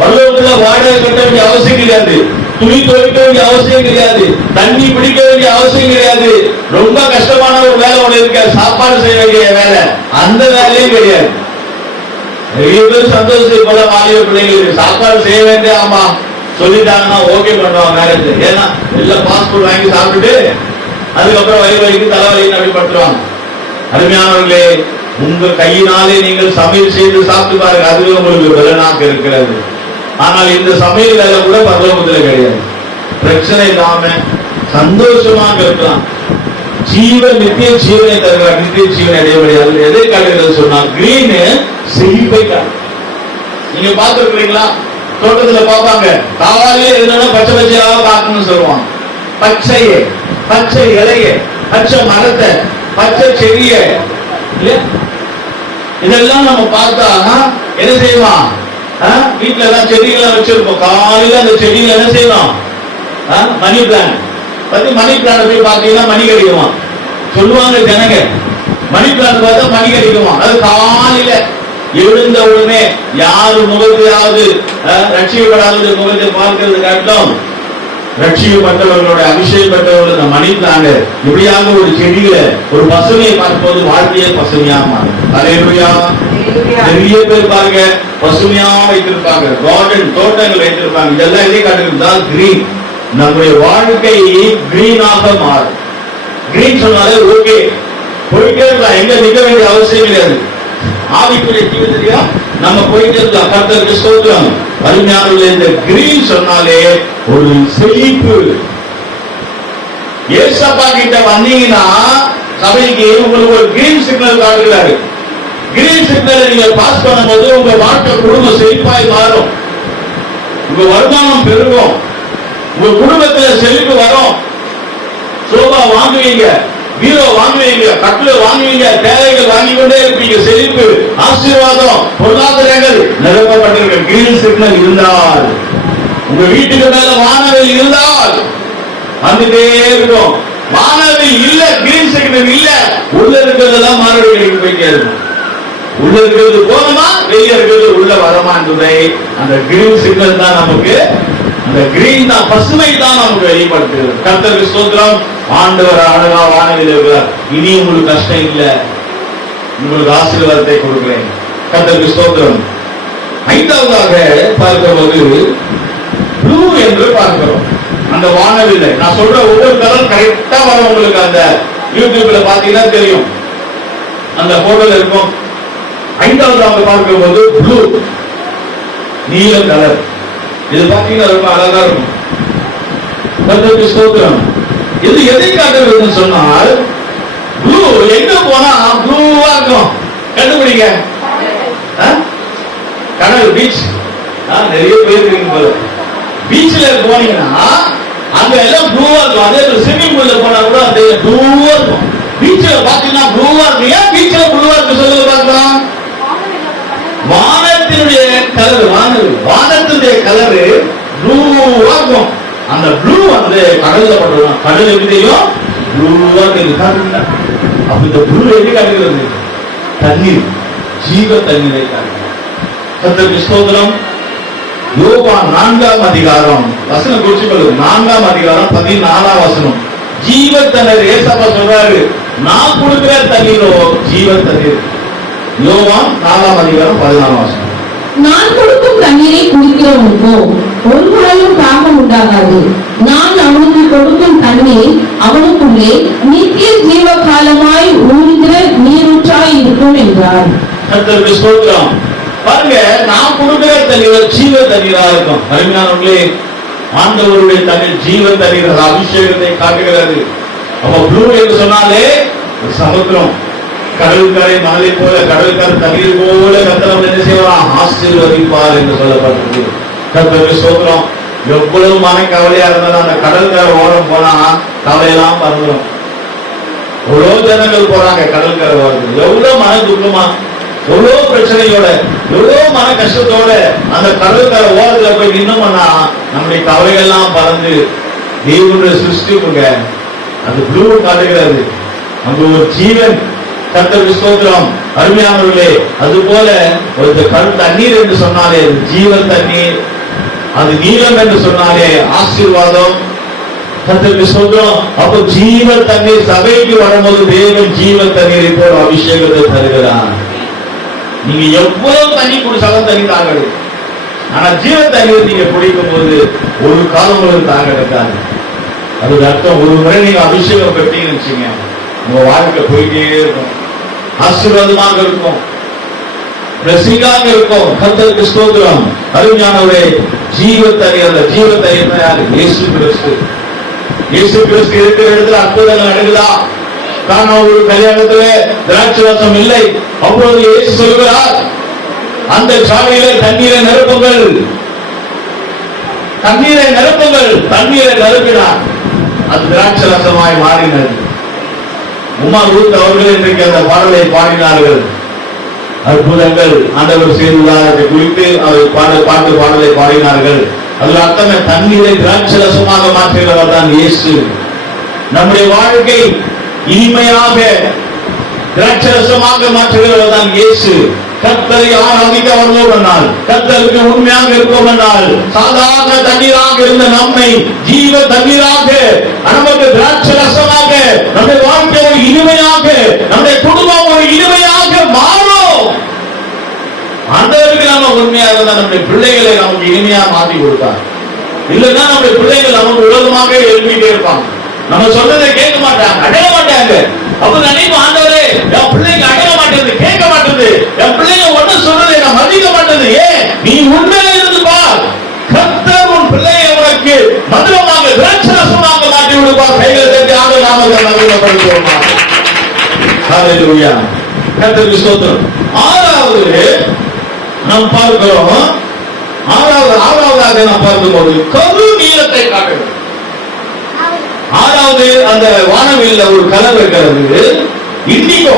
பரலோகத்துல வாடகை கட்ட வேண்டிய அவசியம் கிடையாது. துணி துவைக்க வேண்டிய அவசியம் கிடையாது, தண்ணி பிடிக்க வேண்டிய அவசியம் கிடையாது. ரொம்ப கஷ்டமான ஒரு வேலை ஒண்ணு இருக்க, சாப்பாடு செய்ய வேண்டிய வேலை, அந்த வேலையும் கிடையாது. நிறைய பேர் சந்தோஷம் போல வாலிப பிள்ளைங்களுக்கு சாப்பாடு செய்ய வேண்டிய ஆமா சொல்லிட்டாங்கன்னா ஓகே பண்ணுவாங்க மேரேஜ். ஏன்னா எல்லாம் பாஸ்போர்ட் வாங்கி சாப்பிட்டுட்டு அதுக்கப்புறம் வயிறு வலிக்கு தலைவலிக்கு அப்படி படுத்துருவாங்க. அருமையானவர்களே, உங்க கையினாலே நீங்கள் சமையல் செய்து சாப்பிட்டு பாருங்க, அதுவே உங்களுக்கு பலனாக இருக்கிறது. ஆனால் இந்த சமையல் வேலை கூட பரலோகத்தில் கிடையாது. பிரச்சனை இல்லாம சந்தோஷமாக இருக்கலாம். ஜீவன் நித்திய ஜீவனை தருகிறார், நித்திய ஜீவனை அடைய முடியாது. எதை காட்டுகிறது சொன்னால் கிரீன் செழிப்பை காட்டு. நீங்க பார்த்துருக்கீங்களா? தோட்டத்துல பார்ப்பாங்க, காவாலே எதுனா பச்சை பச்சையாக பார்க்கணும்னு சொல்லுவாங்க. பச்சையே, பச்சை இலைய, பச்சை மரத்தை, பச்சை செடிய, இதெல்லாம் நம்ம பார்த்தா என்ன செய்வோம்? வீட்டுல எல்லாம் செடிகள் வச்சிருப்போம். காலையில அந்த செடிகள் என்ன செய்யணும்? மணி பிளான் பத்தி, மணி பிளான் போய் பார்த்தீங்கன்னா மணி கிடைக்குமா சொல்லுவாங்க ஜனங்க. மணி பிளான் பார்த்தா மணி கிடைக்குமா? அது காலையில எழுந்த உடனே யாரு முகத்தையாவது ரட்சிக்கப்படாத முகத்தை பார்க்கிறது காட்டும் ரட்சிக்கப்பட்டவர்களோட அபிஷேகம் பெற்றவர்கள் இந்த மணி பிளான் இப்படியாக ஒரு செடியில ஒரு பசுமையை பார்க்கும்போது வாழ்க்கையே பசுமையா மாறும். ஹல்லேலூயா. நிறைய பேர் பாருங்க பசுமையா வைத்திருப்பாங்க, கார்டன் தோட்டங்கள் வைத்திருப்பாங்க. இதெல்லாம் எதை காட்டுகிறதா? கிரீன். நம்முடைய வாழ்க்கை கிரீனாக மாறும். கிரீன் சொன்னாலே ஓகே, போயிட்டே இருக்கலாம், எங்க நிக்க வேண்டிய அவசியம் கிடையாது. ஆவிக்குரிய ஜீவிதத்திலயா நம்ம போயிட்டே இருக்கலாம். கர்த்தருக்கு ஸ்தோத்திரம். அருமையானவர்களே, இந்த கிரீன் சொன்னாலே ஒரு செழிப்பு. ஏசப்பா கிட்ட வந்தீங்கன்னா சபைக்கு உங்களுக்கு ஒரு கிரீன் சிக்னல் காட்டுகிறாரு. கிரீன் சிக்னலை நீங்க பாஸ் பண்ணும்போது உங்க வாழ்க்கை குடும்பம் செழிப்பாய் மாறும், உங்க வருமானம் பெருகும், உங்க குடும்பத்துல செழிப்பு வரும். சோபா வாங்குவீங்க, பீரோ வாங்குவீங்க, கட்டில வாங்குவீங்க, தேவைகள் வாங்கி கொண்டே இருப்பீங்க. செழிப்பு, ஆசீர்வாதம், பொருளாதாரங்கள் நிரப்பப்பட்டிருக்க கிரீன் சிக்னல் இருந்தால், உங்க வீட்டுக்கு மேல வானவில் இருந்தால் வந்துட்டே இருக்கும். வானவில் இல்ல, கிரீன் சிக்னல் இல்ல, உள்ள இருக்கிறதெல்லாம் மாணவர்களுக்கு போயிட்டே இருக்கும். உள்ள இருக்கிறது போகணுமா, வெளியே இருக்கிறது உள்ள வரமான்றது. அந்த கிரீன் சிக்னல் தான் நமக்கு, அந்த கிரீன் தான், பசுமை தான் நமக்கு வெளிப்படுத்துகிறது. கர்த்தருக்கு ஸ்தோத்திரம். ஆண்டவர் அழகா வானவில் இருக்கிறார். இனி உங்களுக்கு கஷ்டம் இல்ல, உங்களுக்கு ஆசீர்வாதத்தை கொடுக்கிறேன். கர்த்தருக்கு ஸ்தோத்திரம். ஐந்தாவதாக பார்க்கும்போது ப்ளூ என்று பார்க்கிறோம். அந்த வானவில் நான் சொல்ற ஒவ்வொரு கலர் கரெக்டா வரும். உங்களுக்கு அந்த யூடியூப்ல பாத்தீங்கன்னா தெரியும், அந்த போட்டோல இருக்கும். ஐந்தாவது அவங்க பார்க்கும்போது ப்ளூ, நீல கலர். இது பாத்தீங்கன்னா ரொம்ப அழகா இருக்கும். கர்த்தருக்கு ஸ்தோத்திரம். இது எதை காட்டுறதுன்னு சொன்னால், ப்ளூ எங்க போனா ப்ளூவா இருக்கும். கண்டுபிடிங்க. கடல், பீச். நிறைய பேர் இருக்கீங்க போல. பீச்ல போனீங்கன்னா அங்க எல்லாம் ப்ளூவா இருக்கும். அதே ஸ்விம்மிங் பூல்ல போனா கூட அந்த ப்ளூவா இருக்கும். பீச்ல பாத்தீங்கன்னா ப்ளூவா இருக்கு. ஏன் பீச்ல ப்ளூவா இருக்கு சொல்லுங்க பார்க்கலாம். வானத்தினுடைய கலர், வானத்தினுடைய கலரு ப்ளூவா இருக்கும். அந்த ப்ளூ வந்து கடல்ல படுறோம். கடல் எப்படியும் ப்ளூவா இருக்கு. அப்ப இந்த ப்ளூ எப்படி காட்டுகிறது? தண்ணீர், ஜீவ தண்ணீரை காட்டுகிறது. கர்த்தருக்கு ஸ்தோத்திரம். யோவான் 4ஆம் அதிகாரம் வசனம் குறிச்சுக்கொள்ளு. 4ஆம் அதிகாரம் 14ஆம் வசனம். ஜீவ தண்ணீர் ஏசப்பா சொல்றாரு, நான் கொடுக்கிற தண்ணீரோ ஜீவ தண்ணீர். யோவான் 4ஆம் அதிகாரம் 14ஆம் வசனம். நான் கொடுக்கும் தண்ணீரை குடிக்கிறவனுக்கோ ஒரு நாளும் தாகம் உண்டாகாது. நான் அவனுக்கு கொடுக்கும் தண்ணீர் அவனுக்குள்ளே நித்திய ஜீவ காலமாய் ஊறுகிற நீரூற்றாய் இருக்கும் என்றார். கர்த்தருக்கு ஸ்தோத்திரம். பாருங்க, நான் கொடுக்கிற தண்ணீர் ஜீவ தண்ணீரா இருக்கும். அருமையானவர்களே, ஆண்டவருடைய தண்ணீர் ஜீவ தண்ணீர், அபிஷேகத்தை காட்டுகிறது. அப்ப ப்ளூ என்று சொன்னாலே சமுத்திரம், கடற்கரை மணலை போல, கடற்கரை தண்ணீர் போல கர்த்தர் என்ன செய்வார்? ஆசீர்வதிப்பார் என்று சொல்லப்பட்டது. கர்த்தருக்கு ஸ்தோத்திரம். எவ்வளவு மன கவலையா இருந்தாலும் அந்த கடற்கரை ஓரம் போனா கவலையெல்லாம் மறந்துடும். எவ்வளவு ஜனங்கள் போறாங்க கடற்கரை ஓரத்துக்கு, எவ்வளவு மன துக்கமா, எவ்வளவு பிரச்சனையோட, எவ்வளவு மன கஷ்டத்தோட அந்த கடற்கரை ஓரத்துல போய் நின்னோம்னா நம்முடைய கவலைகள்லாம் பறந்து தேவனுடைய சிருஷ்டிப்புங்க அது ப்ளூ காட்டுகிறது. அங்கு ஒரு ஜீவன். கர்த்தருக்கு ஸ்தோத்திரம். அருமையானவர்களே, அது போல ஒரு தண்ணீர் என்று சொன்னாலே ஜீவன் தண்ணீர். அது நீளம் என்று சொன்னாலே ஆசீர்வாதம். கர்த்தருக்கு சொல்றோம். அப்போ ஜீவ தண்ணீர் சபைக்கு வரும்போது தேவன் ஜீவ தண்ணீரை போல அபிஷேகத்தை தருகிறார். நீங்க எவ்வளவு தண்ணி குடிச்சாலும் தண்ணி தாங்கடு. ஆனா ஜீவ தண்ணீர் நீங்க குடிக்கும் போது ஒரு காலம் உங்களுக்கு தாங்க எடுக்காது. அதுக்கு அர்த்தம் ஒரு முறை நீங்க அபிஷேகம் பெற்றீங்கன்னு வச்சுங்க, உங்க வாழ்க்கை போயிட்டே இருக்கும், ஆசீர்வாதமாக இருக்கும், பிரசிங்காக இருக்கும். கர்த்தருக்கு ஸ்தோத்திரம். அருமையானவரே, ஜீவ தண்ணீர், அந்த ஜீவ தண்ணீர் யாரு? இயேசு கிறிஸ்து. இயேசு கிறிஸ்து இருக்கிற இடத்துல அற்புதங்கள் நடக்குதா? காரணம் ஒரு கல்யாணத்துல திராட்சை ரசம் இல்லை. அப்பொழுது இயேசு சொல்கிறார், அந்த சாலையிலே தண்ணீரை நிரப்புங்கள், தண்ணீரை நிரப்புங்கள். தண்ணீரை நிரப்பினார், அது திராட்சை ரசமாய் மாறினது. உமா ரூத் அவர்கள் இன்றைக்கு அந்த பாடலை பாடினார்கள். அற்புதங்கள் ஆண்டவர் செய்துள்ளார் அதை குறித்து அவர் பாடலை பாடினார்கள். அதுல அத்தனை தண்ணீரை திராட்சை ரசமாக மாற்றுகிறவர் தான் இயேசு. நம்முடைய வாழ்க்கை இனிமையாக திராட்சை ரசமாக மாற்றுகிறவர் தான் இயேசு. கர்த்தரை ஆராதிக்க வருவோம், கர்த்தருக்கு உண்மையாக இருப்போம், சாதாரண தண்ணீராக இருந்த நம்மை ஜீவ தண்ணீராக, நமக்கு திராட்சை ரசமாக, நம்முடைய வாழ்க்கை ஒரு இனிமையாக, நம்முடைய குடும்பம் ஒரு இனிமையாக மாறும். ஆண்டவருக்கு நாம உண்மையாக இருந்தால் நம்முடைய பிள்ளைகளை நமக்கு இனிமையா மாற்றி கொடுத்தார். இல்லைன்னா நம்முடைய பிள்ளைகள் நமக்கு விரோதமாக எழுப்பிட்டே இருப்பாங்க, நம்ம சொல்றதை கேட்க மாட்டாங்க, அடைய மாட்டாங்க. அப்ப நினைப்போம், ஆண்டவரே என் பிள்ளைங்க அடைய மாட்டேங்குது, கேட்க மாட்டேங்குது, என் பிள்ளைங்க ஒண்ணு சொல்றதை நான் மதிக்க மாட்டேது. ஏன்? நீ உண்மையில இருந்து பார், கர்த்தர் உன் பிள்ளையை உனக்கு மதுரமாக திராட்சரசமாக மாற்றி விடுவார். கைகளை தட்டி ஆண்டவர் நாமத்தை மகிமைப்படுத்துவோம். ஹல்லேலூயா. கர்த்தருக்கு ஸ்தோத்திரம். ஆறாவது நாம் பார்க்கிறோம், ஆறாவதாக நாம் பார்க்கும்போது கரு நீளத்தை காட்டுகிறது. ஆறாவது அந்த வானவில்ல ஒரு கலர் இருக்கிறது, இண்டிகோ.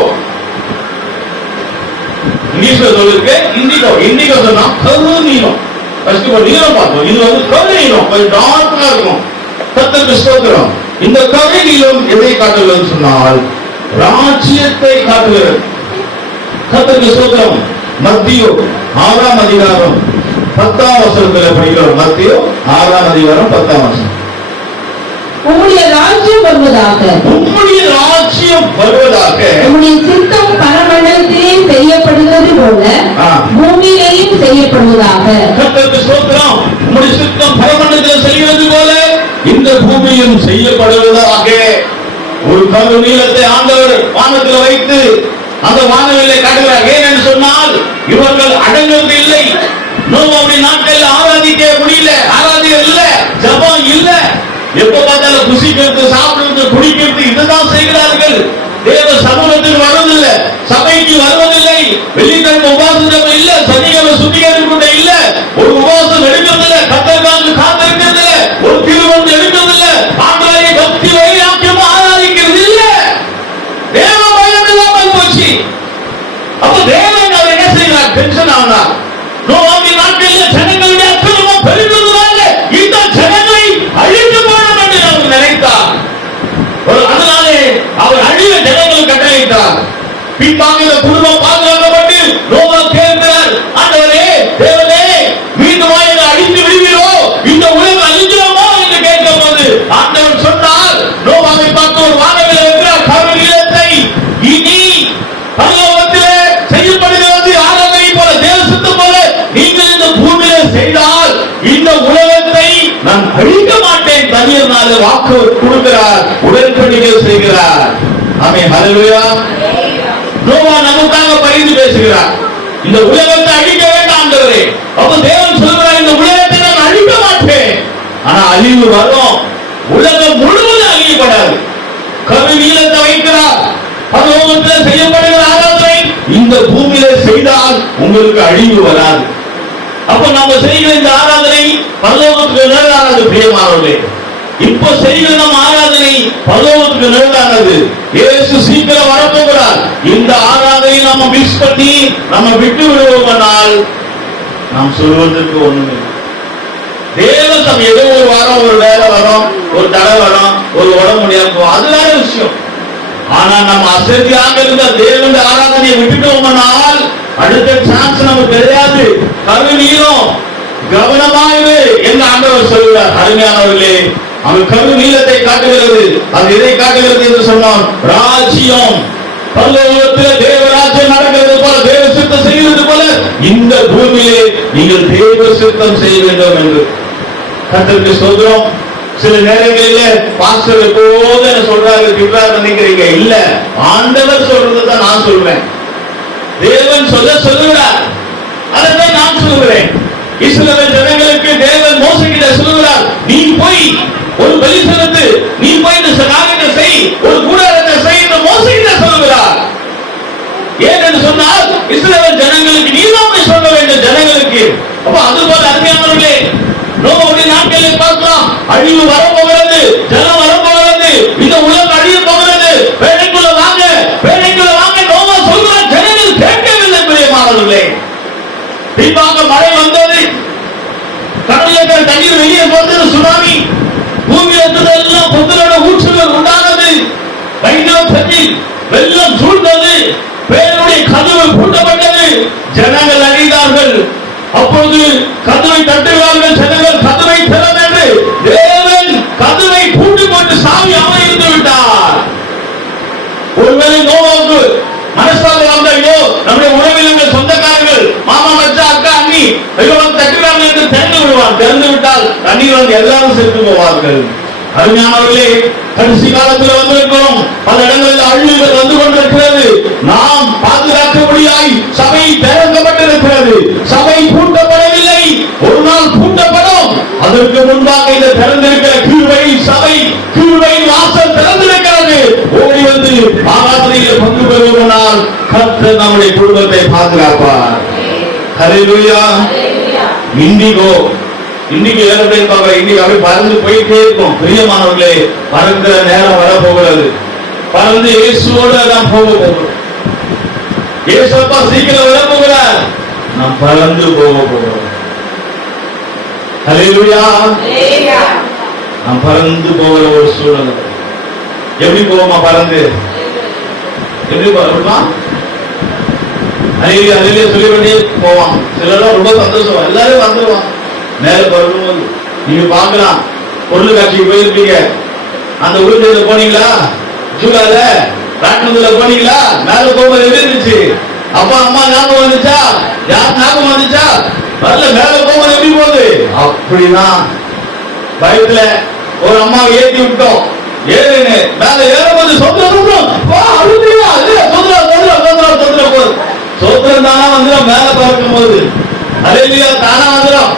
இங்கிலீஷ்ல சொல்லிருக்கு இண்டிகோ. இண்டிகோ சொன்னா கரு நீளம். ஃபர்ஸ்ட் ஒரு நீளம் பார்த்தோம், இது வந்து கரு நீளம், கொஞ்சம் டார்க்கா இருக்கும். கர்த்தருக்கு ஸ்தோத்திரம். இந்த கரு நீளம் எதை காட்டுகிறது சொன்னால் ராஜ்யத்தை காட்டுகிறது. கர்த்தருக்கு ஸ்தோத்திரம். மத்தியோ 6ஆம் அதிகாரம் 10ஆம் வசனத்தில் படிக்கிறோம். மத்தியோ 6ஆம் அதிகாரம் 10ஆம் வசனம். உம்முடைய ராஜ்யம் வருவதாக, உம்முடைய ராஜ்யம் வருவதாக, உம்முடைய சித்தம் பரமண்டலத்திலே செய்யப்படுகிறது போல பூமியிலேயும் செய்யப்படுவதாக. கர்த்தருக்கு ஸ்தோத்திரம். உம்முடைய சித்தம் பரமண்டலத்தில் செய்கிறது போல இந்த பூமியிலும் செய்யப்படுவதாக. ஒரு கரு நீளத்தை ஆண்டவர் வானத்தில் வைத்து அந்த வானவில்லை காட்டுகிறார். ஏன் என்று சொன்னால் இவர்கள் அடங்குவது இல்லை. நோவாவுடைய நாட்களில் ஆராதிக்க முடியல, ஆராதிக்க இல்ல, ஜபம் இல்ல, எப்ப பார்த்தாலும் புசிக்கிறது, சாப்பிடுறது, குடிக்கிறது, இதுதான் செய்கிறார்கள். தேவ சமூகத்துக்கு வருவதில்லை, சபைக்கு வருவதில்லை, வெள்ளிக்கிழமை உபாசம் இல்ல, சனிக்கிழமை சுத்திகரிப்பு இல்ல, ஒரு உபாசம் எடுக்கிறதில்லை, கத்தர்காந்து காத்திருக்கிறதில்லை, ஒரு திருமணம் எடுக்கிறதில்லை, ஆண்டாயை பக்தி வைராக்கியமா ஆராதிக்கிறது இல்ல. தேவ பயம் இல்லாமல் போச்சு. அப்ப தேவன் அவர் என்ன செய்கிறார்? டென்ஷன் ஆனார். நோவாவின் நாட்களில் ஜனங்களுடைய அக்கிரமம் பெருகுவதால இந்த ஜனங்களை அழித்து போடும் என்று அவர் நினைத்தார். அதனாலே அவர் அழிய ஜனங்கள் கட்டளையிட்டார். பின்பாக இந்த குடும்பம் பாதுகாக்கப்பட்டு நோவா கேட்கிறார், ஆண்டவரே தேவனே மீண்டும் இதை அழித்து விடுவீரோ, இந்த உலகம் அழிஞ்சிடுமோ என்று கேட்கும் போது ஆண்டவர் சொன்னார், நோவாவை பார்த்து ஒரு வானவில் இருக்கிறார் கரு நீளத்தை இனி பரலோகத்திலே செய்யப்படுகிறது ஆராதனை போல, தேவ சித்தம் போல நீங்கள் இந்த பூமியில செய்தால் இந்த உலகத்தை நான் அழிக்க மாட்டேன். தனியர்னால வாக்கு கொடுக்கிறார், உடன்படிக்கை செய்கிறார். ஆமென். ஹல்லேலூயா. நோவா நமக்காக பரிந்து பேசுகிறார். இந்த உலகத்தை அழிக்க வேண்டாம் ஆண்டவரே. அப்ப தேவன் சொல்கிறார், இந்த உலகத்தை நான் அழிக்க மாட்டேன், ஆனா அழிவு வரும். உலகம் முழுவதும் அழியப்படாது. கரு நீளத்தை வைக்கிறார். பரலோகத்தில் செய்யப்படுகிற ஆராதனை இந்த பூமியில செய்தால் உங்களுக்கு அழிவு வராது. அப்ப நம்ம செய்கிற இந்த ஆராதனை பரலோகத்துக்கு நிழலானது. பிரியமானவர்களே, இப்ப செய்கிற நம்ம ஆராதனை பரலோகத்துக்கு நிழலானது. இயேசு சீக்கிரம் வரப்போகிறார். இந்த ஆராதனை நம்ம மிஸ் பண்ணி நம்ம விட்டு விடுவோம்னால் நாம் சொல்வதற்கு ஒண்ணுமே. தேவ சமயம் ஏதோ ஒரு வாரம் ஒரு வேலை வரும், ஒரு தடை வரும், ஒரு உடம்பு முடியாம, அது வேற விஷயம். ஆனா நம்ம அசதியாக இருந்த தேவனுடைய ஆராதனையை விட்டுட்டோம்னால் அடுத்த சான்ஸ் நமக்கு தெரியாது. கரு நீளம் கவனமாயிரு என்று ஆண்டவர் சொல்கிறார். அருமையானவர்களே, அவன் கரு நீளத்தை காட்டுகிறது. அது எதை காட்டுகிறது என்று சொன்னான்? ராஜ்யம். பரலோகத்தில் தேவராஜ்யம் நடக்கிறது போல, தேவ சித்தம் செய்கிறது போல இந்த பூமியிலே நீங்கள் தேவ சித்தம் செய்ய வேண்டும் என்று. கர்த்தருக்கு ஸ்தோத்திரம். சில நேரங்களிலே பாஸ்டர் எப்போது என்ன சொல்றாரு திட்டுறாரு நினைக்கிறீங்க. இல்ல, ஆண்டவர் சொல்றதுதான் நான் சொல்றேன். தேவன் சொல்லுகிறார், அதைத்தான் நான் சொல்லுகிறேன். இஸ்ரவேல் ஜனங்களுக்கு தேவன் மோசேகிட்ட சொல்லுகிறார், நீ போய் ஒரு பலி செலுத்து, நீ போய் இந்த காரியத்தை செய், ஒரு கூடாரத்தை செய் என்று மோசேகிட்ட சொல்லுகிறார். ஏன் என்று சொன்னால் இஸ்ரவேல் ஜனங்களுக்கு நீதான் போய் சொல்ல வேண்டும் ஜனங்களுக்கு. அப்ப அதுபோல அருமையானவர்களே, நோவாவுடைய நாட்களில் பார்க்கலாம், அழிவு வரப்போகிறது, ஜனம் வரப்போகிறது, இந்த உலகம் அழிய போகிறது, வேலைக்குள்ள வாங்க, வேலைக்குள்ள வாங்க நோவா சொல்கிறார். ஜனங்கள் கேட்கவில்லை. பிரியமானவர்களே, தீபாக மழை வந்தது, கடலில் தண்ணீர் வெளியே போனது, சுனாமி, பூமியில் எல்லாம் புத்தரோட ஊற்றுகள் உண்டானது, வைணவத்தில் வெள்ளம் சூழ்ந்தது, பேருடைய கதவு பூட்டப்பட்டது, ஜனங்கள் அழிந்தார்கள். அப்போது கதவை தட்டுகிறார்கள், ஜனங்கள் கதவை திறந்து தேவன் கதவை பூட்டி போட்டு சாவி அமர்ந்து விட்டார். ஒருவேளை நோவாவுக்கு மனசாக வந்தோ நம்முடைய உறவினர்கள் சொந்தக்காரர்கள் மாமா மச்சா அக்கா அண்ணி தட்டுகிறார்கள் என்று திறந்து விடுவார். திறந்து விட்டால் தண்ணீர் வந்து எல்லாரும் சென்று போவார்கள். அருமையானவர்களே, கடைசி காலத்தில் வந்திருக்கிறோம். பல இடங்களில் அழிவுகள் வந்து கொண்டிருக்கிறது. நாம் பாதுகாக்க முடியாய் சபை திறக்கப்பட்டிருக்கிறது. சபை பூட்டப்படவில்லை, ஒரு நாள் பூட்டப்படும். அதற்கு முன்பாக இந்த திறந்திருக்கிற கிருபை சபை, கிருபை வாசல் திறந்திருக்கிறது. ஓடி வந்து ஆராதனையில் பங்கு பெறுவதனால் கர்த்தர் நம்முடைய குடும்பத்தை பாதுகாப்பார். ஹல்லேலூயா. இண்டிகோ இன்னைக்கு ஏரோப்ளேன் பார்க்கிறேன். இன்னைக்கு அப்படியே பறந்து போயிட்டே இருக்கும். பிரியமானவர்களே, பறக்கிற நேரம் வர போகிறது. பறந்து இயேசுவோடு நாம் போக போகிறோம். இயேசுப்பா சீக்கிரம் வர போகிறார். நாம் பறந்து போக போகிறோம். ஹல்லேலூயா. நாம் பறந்து போகிற ஒரு சூழ்நிலை. எப்படி போவோமா? பறந்து எப்படி போறோமா? ஹல்லேலூயா ஹல்லேலூயா சொல்லிக்கொண்டே போவான். சிலரும் ரொம்ப சந்தோஷம், எல்லாரும் வந்துருவான். மேல பறக்கும். நீங்க பார்க்கலாம், பொருள் காட்சிக்கு போயிருப்பீங்க. அந்த ஊர்ல போனீங்களா? ஜூலால ராட்டினத்துல போனீங்களா? மேல போகும்போது எப்படி இருந்துச்சு? அப்பா அம்மா ஞாபகம் வந்துச்சா? யார் ஞாபகம் வந்துச்சா? வரல. மேல போகும்போது எப்படி போகுது? அப்படின்னா பயத்துல ஒரு அம்மாவை ஏற்றி விட்டோம். ஏறுன்னு மேல ஏறும்போது சொந்தம் சோத்திரம் தானா வந்துடும். மேல பறக்கும் போது ஹல்லேலூயா தானா வந்துடும்.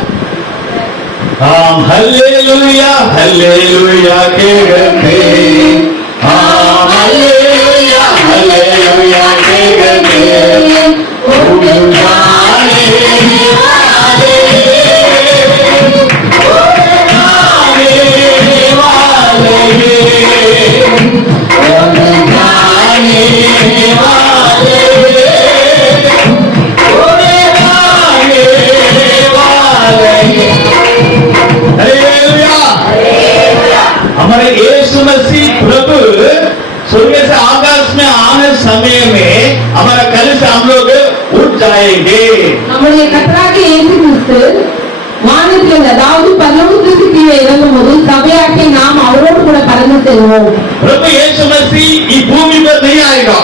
ஆம் ஹல்லேலூயா ஹல்லேலூயா கேகமே. ஆம் ஹல்லேலூயா ஹல்லேலூயா கேகமே. ஓடுனானே வாலே, ஓடுனானே வாலே, ஓடுனானே வாலே, ஓடுனானே வாலே. हमारे यीशु मसीह प्रभु स्वर्ग से आकाश में आने समय में हमारा कल से हम लोग उठ जाएंगे. நம்முடைய கர்த்தராகிய இயேசு கிறிஸ்து வானத்தில், அதாவது பரலோகத்திற்கு கீழே இறங்கும்போது சபையாகிய நாம் அவரோடு கூட பறந்து செல்வோம். प्रभु यीशु मसीह इस भूमि पर नहीं आएगा.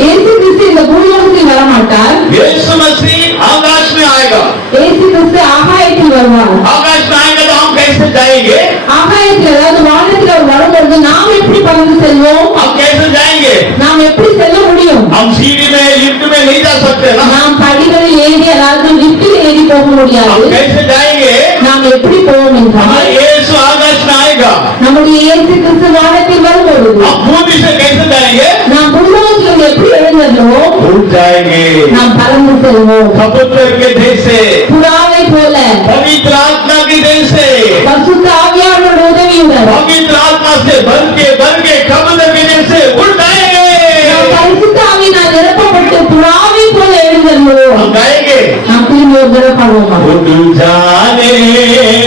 இயேசு கிறிஸ்து இந்த பூலோகத்தில் வரமாட்டார். यीशु मसीह आकाश में आएगा. இயேசு கிறிஸ்து ஆகாயத்தில் வருவார். आकाश में आएगा तो हम कैसे जाएंगे? ஆகாயத்தில், அதாவது வானத்தில் அவர் வரும்போது நாம் எப்படி பறந்து செல்வோம்? हम कैसे जाएंगे? நாம் எப்படி செல்ல முடியும்? हम सीढ़ी में लिफ्ट में नहीं जा सकते ना. நாம் படிகளில் ஏறி, அதாவது லிப்டில் ஏறி போக முடியாது. हम कैसे जाएंगे? நாம் எப்படி போவோம் என்றால், हमारे यीशु आकाश में आएगा. நம்முடைய இயேசு கிறிஸ்து வானத்தில் வரும்போது हम भूमि से कैसे जाएंगे? நாம் பூலோகத்தில் எப்படி எழுந்தோமோ उठ जाएंगे. நாம் பறந்து செல்வோம். कबूतर के जैसे, புறாவை போல, पवित्र आत्मा के जैसे, பரிசுத்த ஆவியானவருடைய உதவியுடன் पवित्र आत्मा से भर के कबूतर के जैसे उठ जाएंगे. நாம் பரிசுத்த ஆவியினால் நிரப்பப்பட்டு புறாவை போல எழுந்தோம். हम गाएंगे. நாம் திரும்பி ஒரு தடவை பாடுவோமா? उठ जाने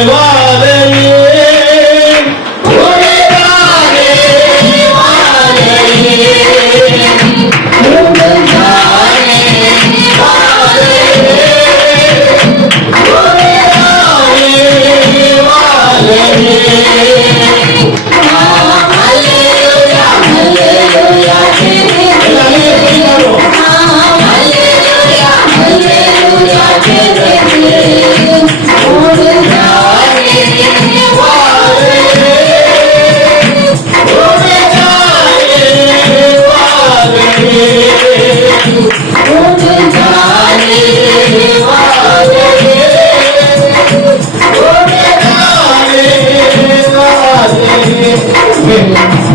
वाले, उड़ जाने वाले, उड़ जाने वाले,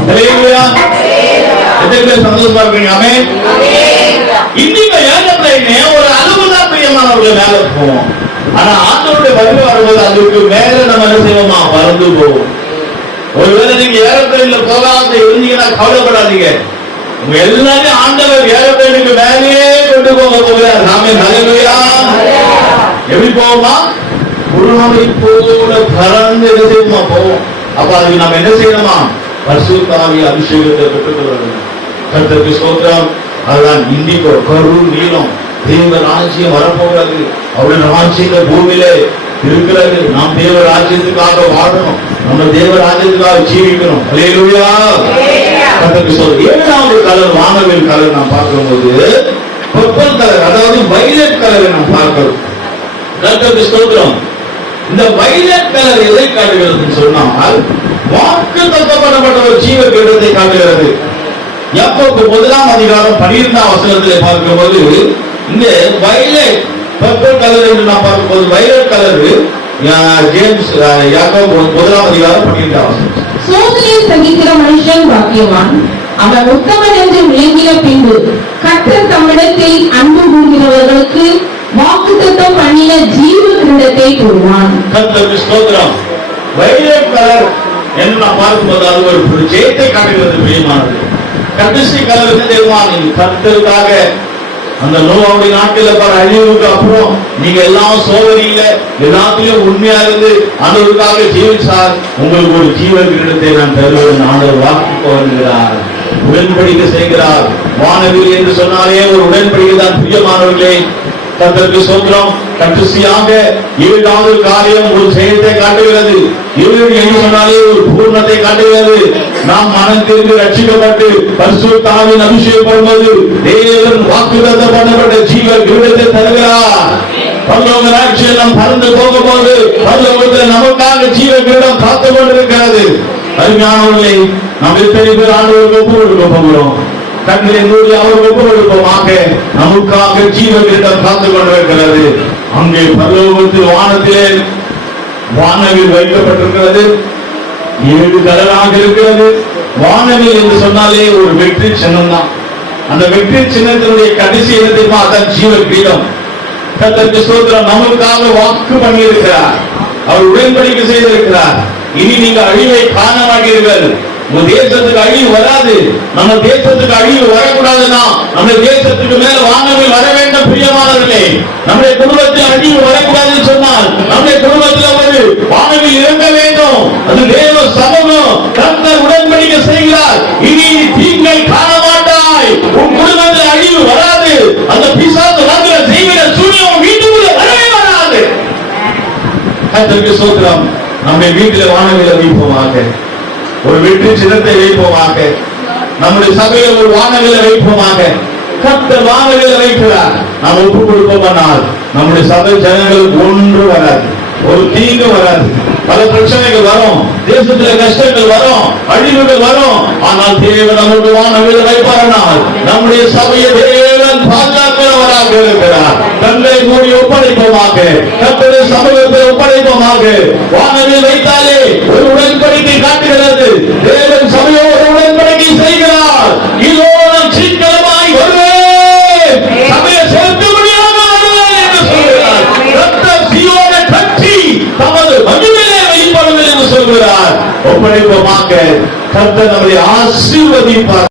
ஹல்லேலூயா. எத்தனை பேர் சந்தோஷமா இருக்கீங்க? ஆமென். இன்னைக்கு ஏகப்பட்ட ஒரு அளவுதான் பிரியமானவர்கள் மேல போவோம். ஆனா ஆண்டவருடைய வருகை வரும்போது அதுக்கு மேல நம்ம என்ன செய்வோமா? பறந்து போவோம். ஒருவேளை நீங்க ஏரோப்ளேன்ல போகாத இருந்தீங்கன்னா கவலைப்படாதீங்க. உங்க எல்லாரையும் ஆண்டவர் ஏரோப்ளேனுக்கு மேலேயே கொண்டு போக போகிறார். ஆமென். ஹல்லேலூயா. எப்படி போவோமா? புறாவை போல பறந்து என்ன செய்வோமா? போவோம். அப்ப அதுக்கு நம்ம என்ன செய்யணுமா? பரிசுத்த ஆவியின் அபிஷேகத்தை பெற்றுக்கொள்ள வேண்டும். கர்த்தருக்கு ஸ்தோத்திரம். அதுதான் இண்டிகோ, கரு நீளம். தேவ ராஜ்யம் வரப்போகிறது. அவருடைய ராஜ்யங்கள் பூமியிலே இருக்கிறது. நாம் தேவ ராஜ்யத்துக்காக வாழணும். நம்ம தேவ ராஜ்யத்துக்காக ஜீவிக்கணும். ஹல்லேலூயா. கர்த்தருக்கு ஸ்தோத்திரம். ஏழாவது கலர் வானவில் கலர் நாம் பார்க்கும்போது பர்பிள் கலர், அதாவது வயலட் கலரை நாம் பார்க்கிறோம். கர்த்தருக்கு ஸ்தோத்திரம். இந்த வயலட் கலர் எதை காட்டுகிறது சொன்னால் வாக்குத்தத்தம் பண்ணப்பட்ட ஒரு ஜீவ கிரீடத்தை காட்டுகிறது. யாக்கோபு 1:12 பார்க்கும்போது இந்த வயலட் பர்பிள் கலர் என்று நாம் பார்க்கும்போது வயலட் கலர் ஜேம்ஸ் யாக்கோபு 1:12 சோதனையை சகிக்கிற மனுஷன் பாக்கியவான், அவன் உத்தமன் என்று விளங்கின பின்பு கர்த்தர் தம்மிடத்தில் அன்பு கூறுகிறவர்களுக்கு வாக்குத்தத்தம் பண்ணின ஜீவ கிரீடத்தை கொடுவான். கர்த்தருக்கு ஸ்தோத்திரம். வயலட் கலர் என்று நாம் பார்க்கும்போது அது ஒரு ஜெயத்தை காட்டுகிறது. பிரியமானது கடைசி கலர் என்ன தெரியுமா? நீங்க கர்த்தருக்காக அந்த நோவாவுடைய நாட்கள் அழிவுக்கு அப்புறம் நீங்க எல்லாம் சோதனையில எல்லாத்திலும் உண்மையா இருந்து ஆண்டவருக்காக ஜீவிச்சார். உங்களுக்கு ஒரு ஜீவ கிரீடத்தை நான் தருவேன். ஆண்டவர் வாக்கு வருகிறார், உடன்படிக்கை செய்கிறார். வானவில் என்று சொன்னாலே ஒரு உடன்படிக்கை தான். பிரியமானவர்களே, கர்த்தருக்கு ஸ்தோத்திரம். கடைசியாக 7வது காரியம் ஒரு செயலை காட்டுகிறது. 7 என்று சொன்னாலே ஒரு பூர்ணத்தை காட்டுகிறது. நாம் மனம் திரும்பி ரட்சிக்கப்பட்டு பரிசுத்த ஆவியின் அபிஷேகம் பண்ணும்போது தேவன் வாக்குத்தத்தம் பண்ணப்பட்ட ஜீவ கிரீடத்தை தருகிறார். பரலோக ராஜ்யம் நாம் பறந்து போகும்போது பரலோகத்தில் நமக்காக ஜீவ கிரீடம் காத்துக் கொண்டிருக்கிறது. அருமையானவர்களே, நாம் எத்தனை பேர் ஆண்டவருக்கு ஒப்பு கொடுக்க போகிறோம்? கண்களை மூடி அவர் ஒப்பு கொடுப்போமாக. நமக்காக ஜீவ கிரீடம் காத்துக் கொண்டிருக்கிறது. அங்கே பரலோகத்தில் வானத்திலே வானவில் வைக்கப்பட்டிருக்கிறது. 7 கலராக இருக்கிறது. வானவில் என்று சொன்னாலே ஒரு வெற்றி சின்னம் தான். அந்த வெற்றி சின்னத்தினுடைய கடைசி இடத்தை பார்த்தா ஜீவ கிரீடம். கர்த்தருக்கு ஸ்தோத்திரம். நமக்காக வாக்கு பண்ணி இருக்கிறார். அவர் உடன்படிக்கை செய்திருக்கிறார். இனி நீங்க அழிவை காண மாட்டீர்கள். உங்க தேசத்துக்கு அழிவு வராது. நம்ம தேசத்துக்கு அழிவு வரக்கூடாதுன்னா நம்ம தேசத்துக்கு மேல வானவில் வர வேண்டும். பிரியமானவர்களே, நம்முடைய குடும்பத்தில் அழிவு வரக்கூடாதுன்னு சொன்னால் நம்முடைய குடும்பத்தில் ஒரு வானவில் இறங்க வேண்டும். அது தேவ சமூகம். கர்த்தர் உடன்படிக்கை செய்கிறார். இனி தீங்கை காண மாட்டாய். உன் குடும்பத்தில் அழிவு வராது. அந்த பிசாசு வந்து செய்கிற சூழ்நிலை வீட்டுக்குள்ள வரவே வராது. கர்த்தருக்கு ஸ்தோத்திரம். நம்முடைய வீட்டில் வானவில் வைப்போமாக. ஒரு வெற்றி சின்னத்தை வைப்போமாக. நம்முடைய சபையில் ஒரு வானவிலை வைப்போமாக. கர்த்தர் வானவிலை வைக்கிறார். நாம் ஒப்பு கொடுப்போமானால் நம்முடைய சபை ஜனங்களுக்கு ஒன்று வராது, ஒரு தீங்கு வராது. பல பிரச்சனைகள் வரும், தேசத்துல கஷ்டங்கள் வரும், அழிவுகள் வரும். ஆனால் தேவன் நமக்கு வானவிலை வைப்பாரானால் நம்முடைய சபையை தேவன் பாதுகாக்கிறவராக இருக்கிறார். கண்ணை மூடி ஒப்படைப்போமாக. கர்த்தருடைய சமூகத்தை ஒப்படைப்போமாக. வானவில் வைத்தாலே ஒரு உடன்படிக்கை காட்டுகிறது. தேவன் சபையோடு உடன்படிக்கை செய்கிறார். இதோ நான் சீக்கிரமாய் வருவேன், சபையை சேர்த்துபடியாக வருவேன் என்று சொல்கிறார். கர்த்தர் சீயோனை கட்டி தமது மகிமையிலே வைப்பார்கள் என்று சொல்கிறார். ஒப்படைப்போமாக. கர்த்தர் நம்மை ஆசீர்வதிப்பார்.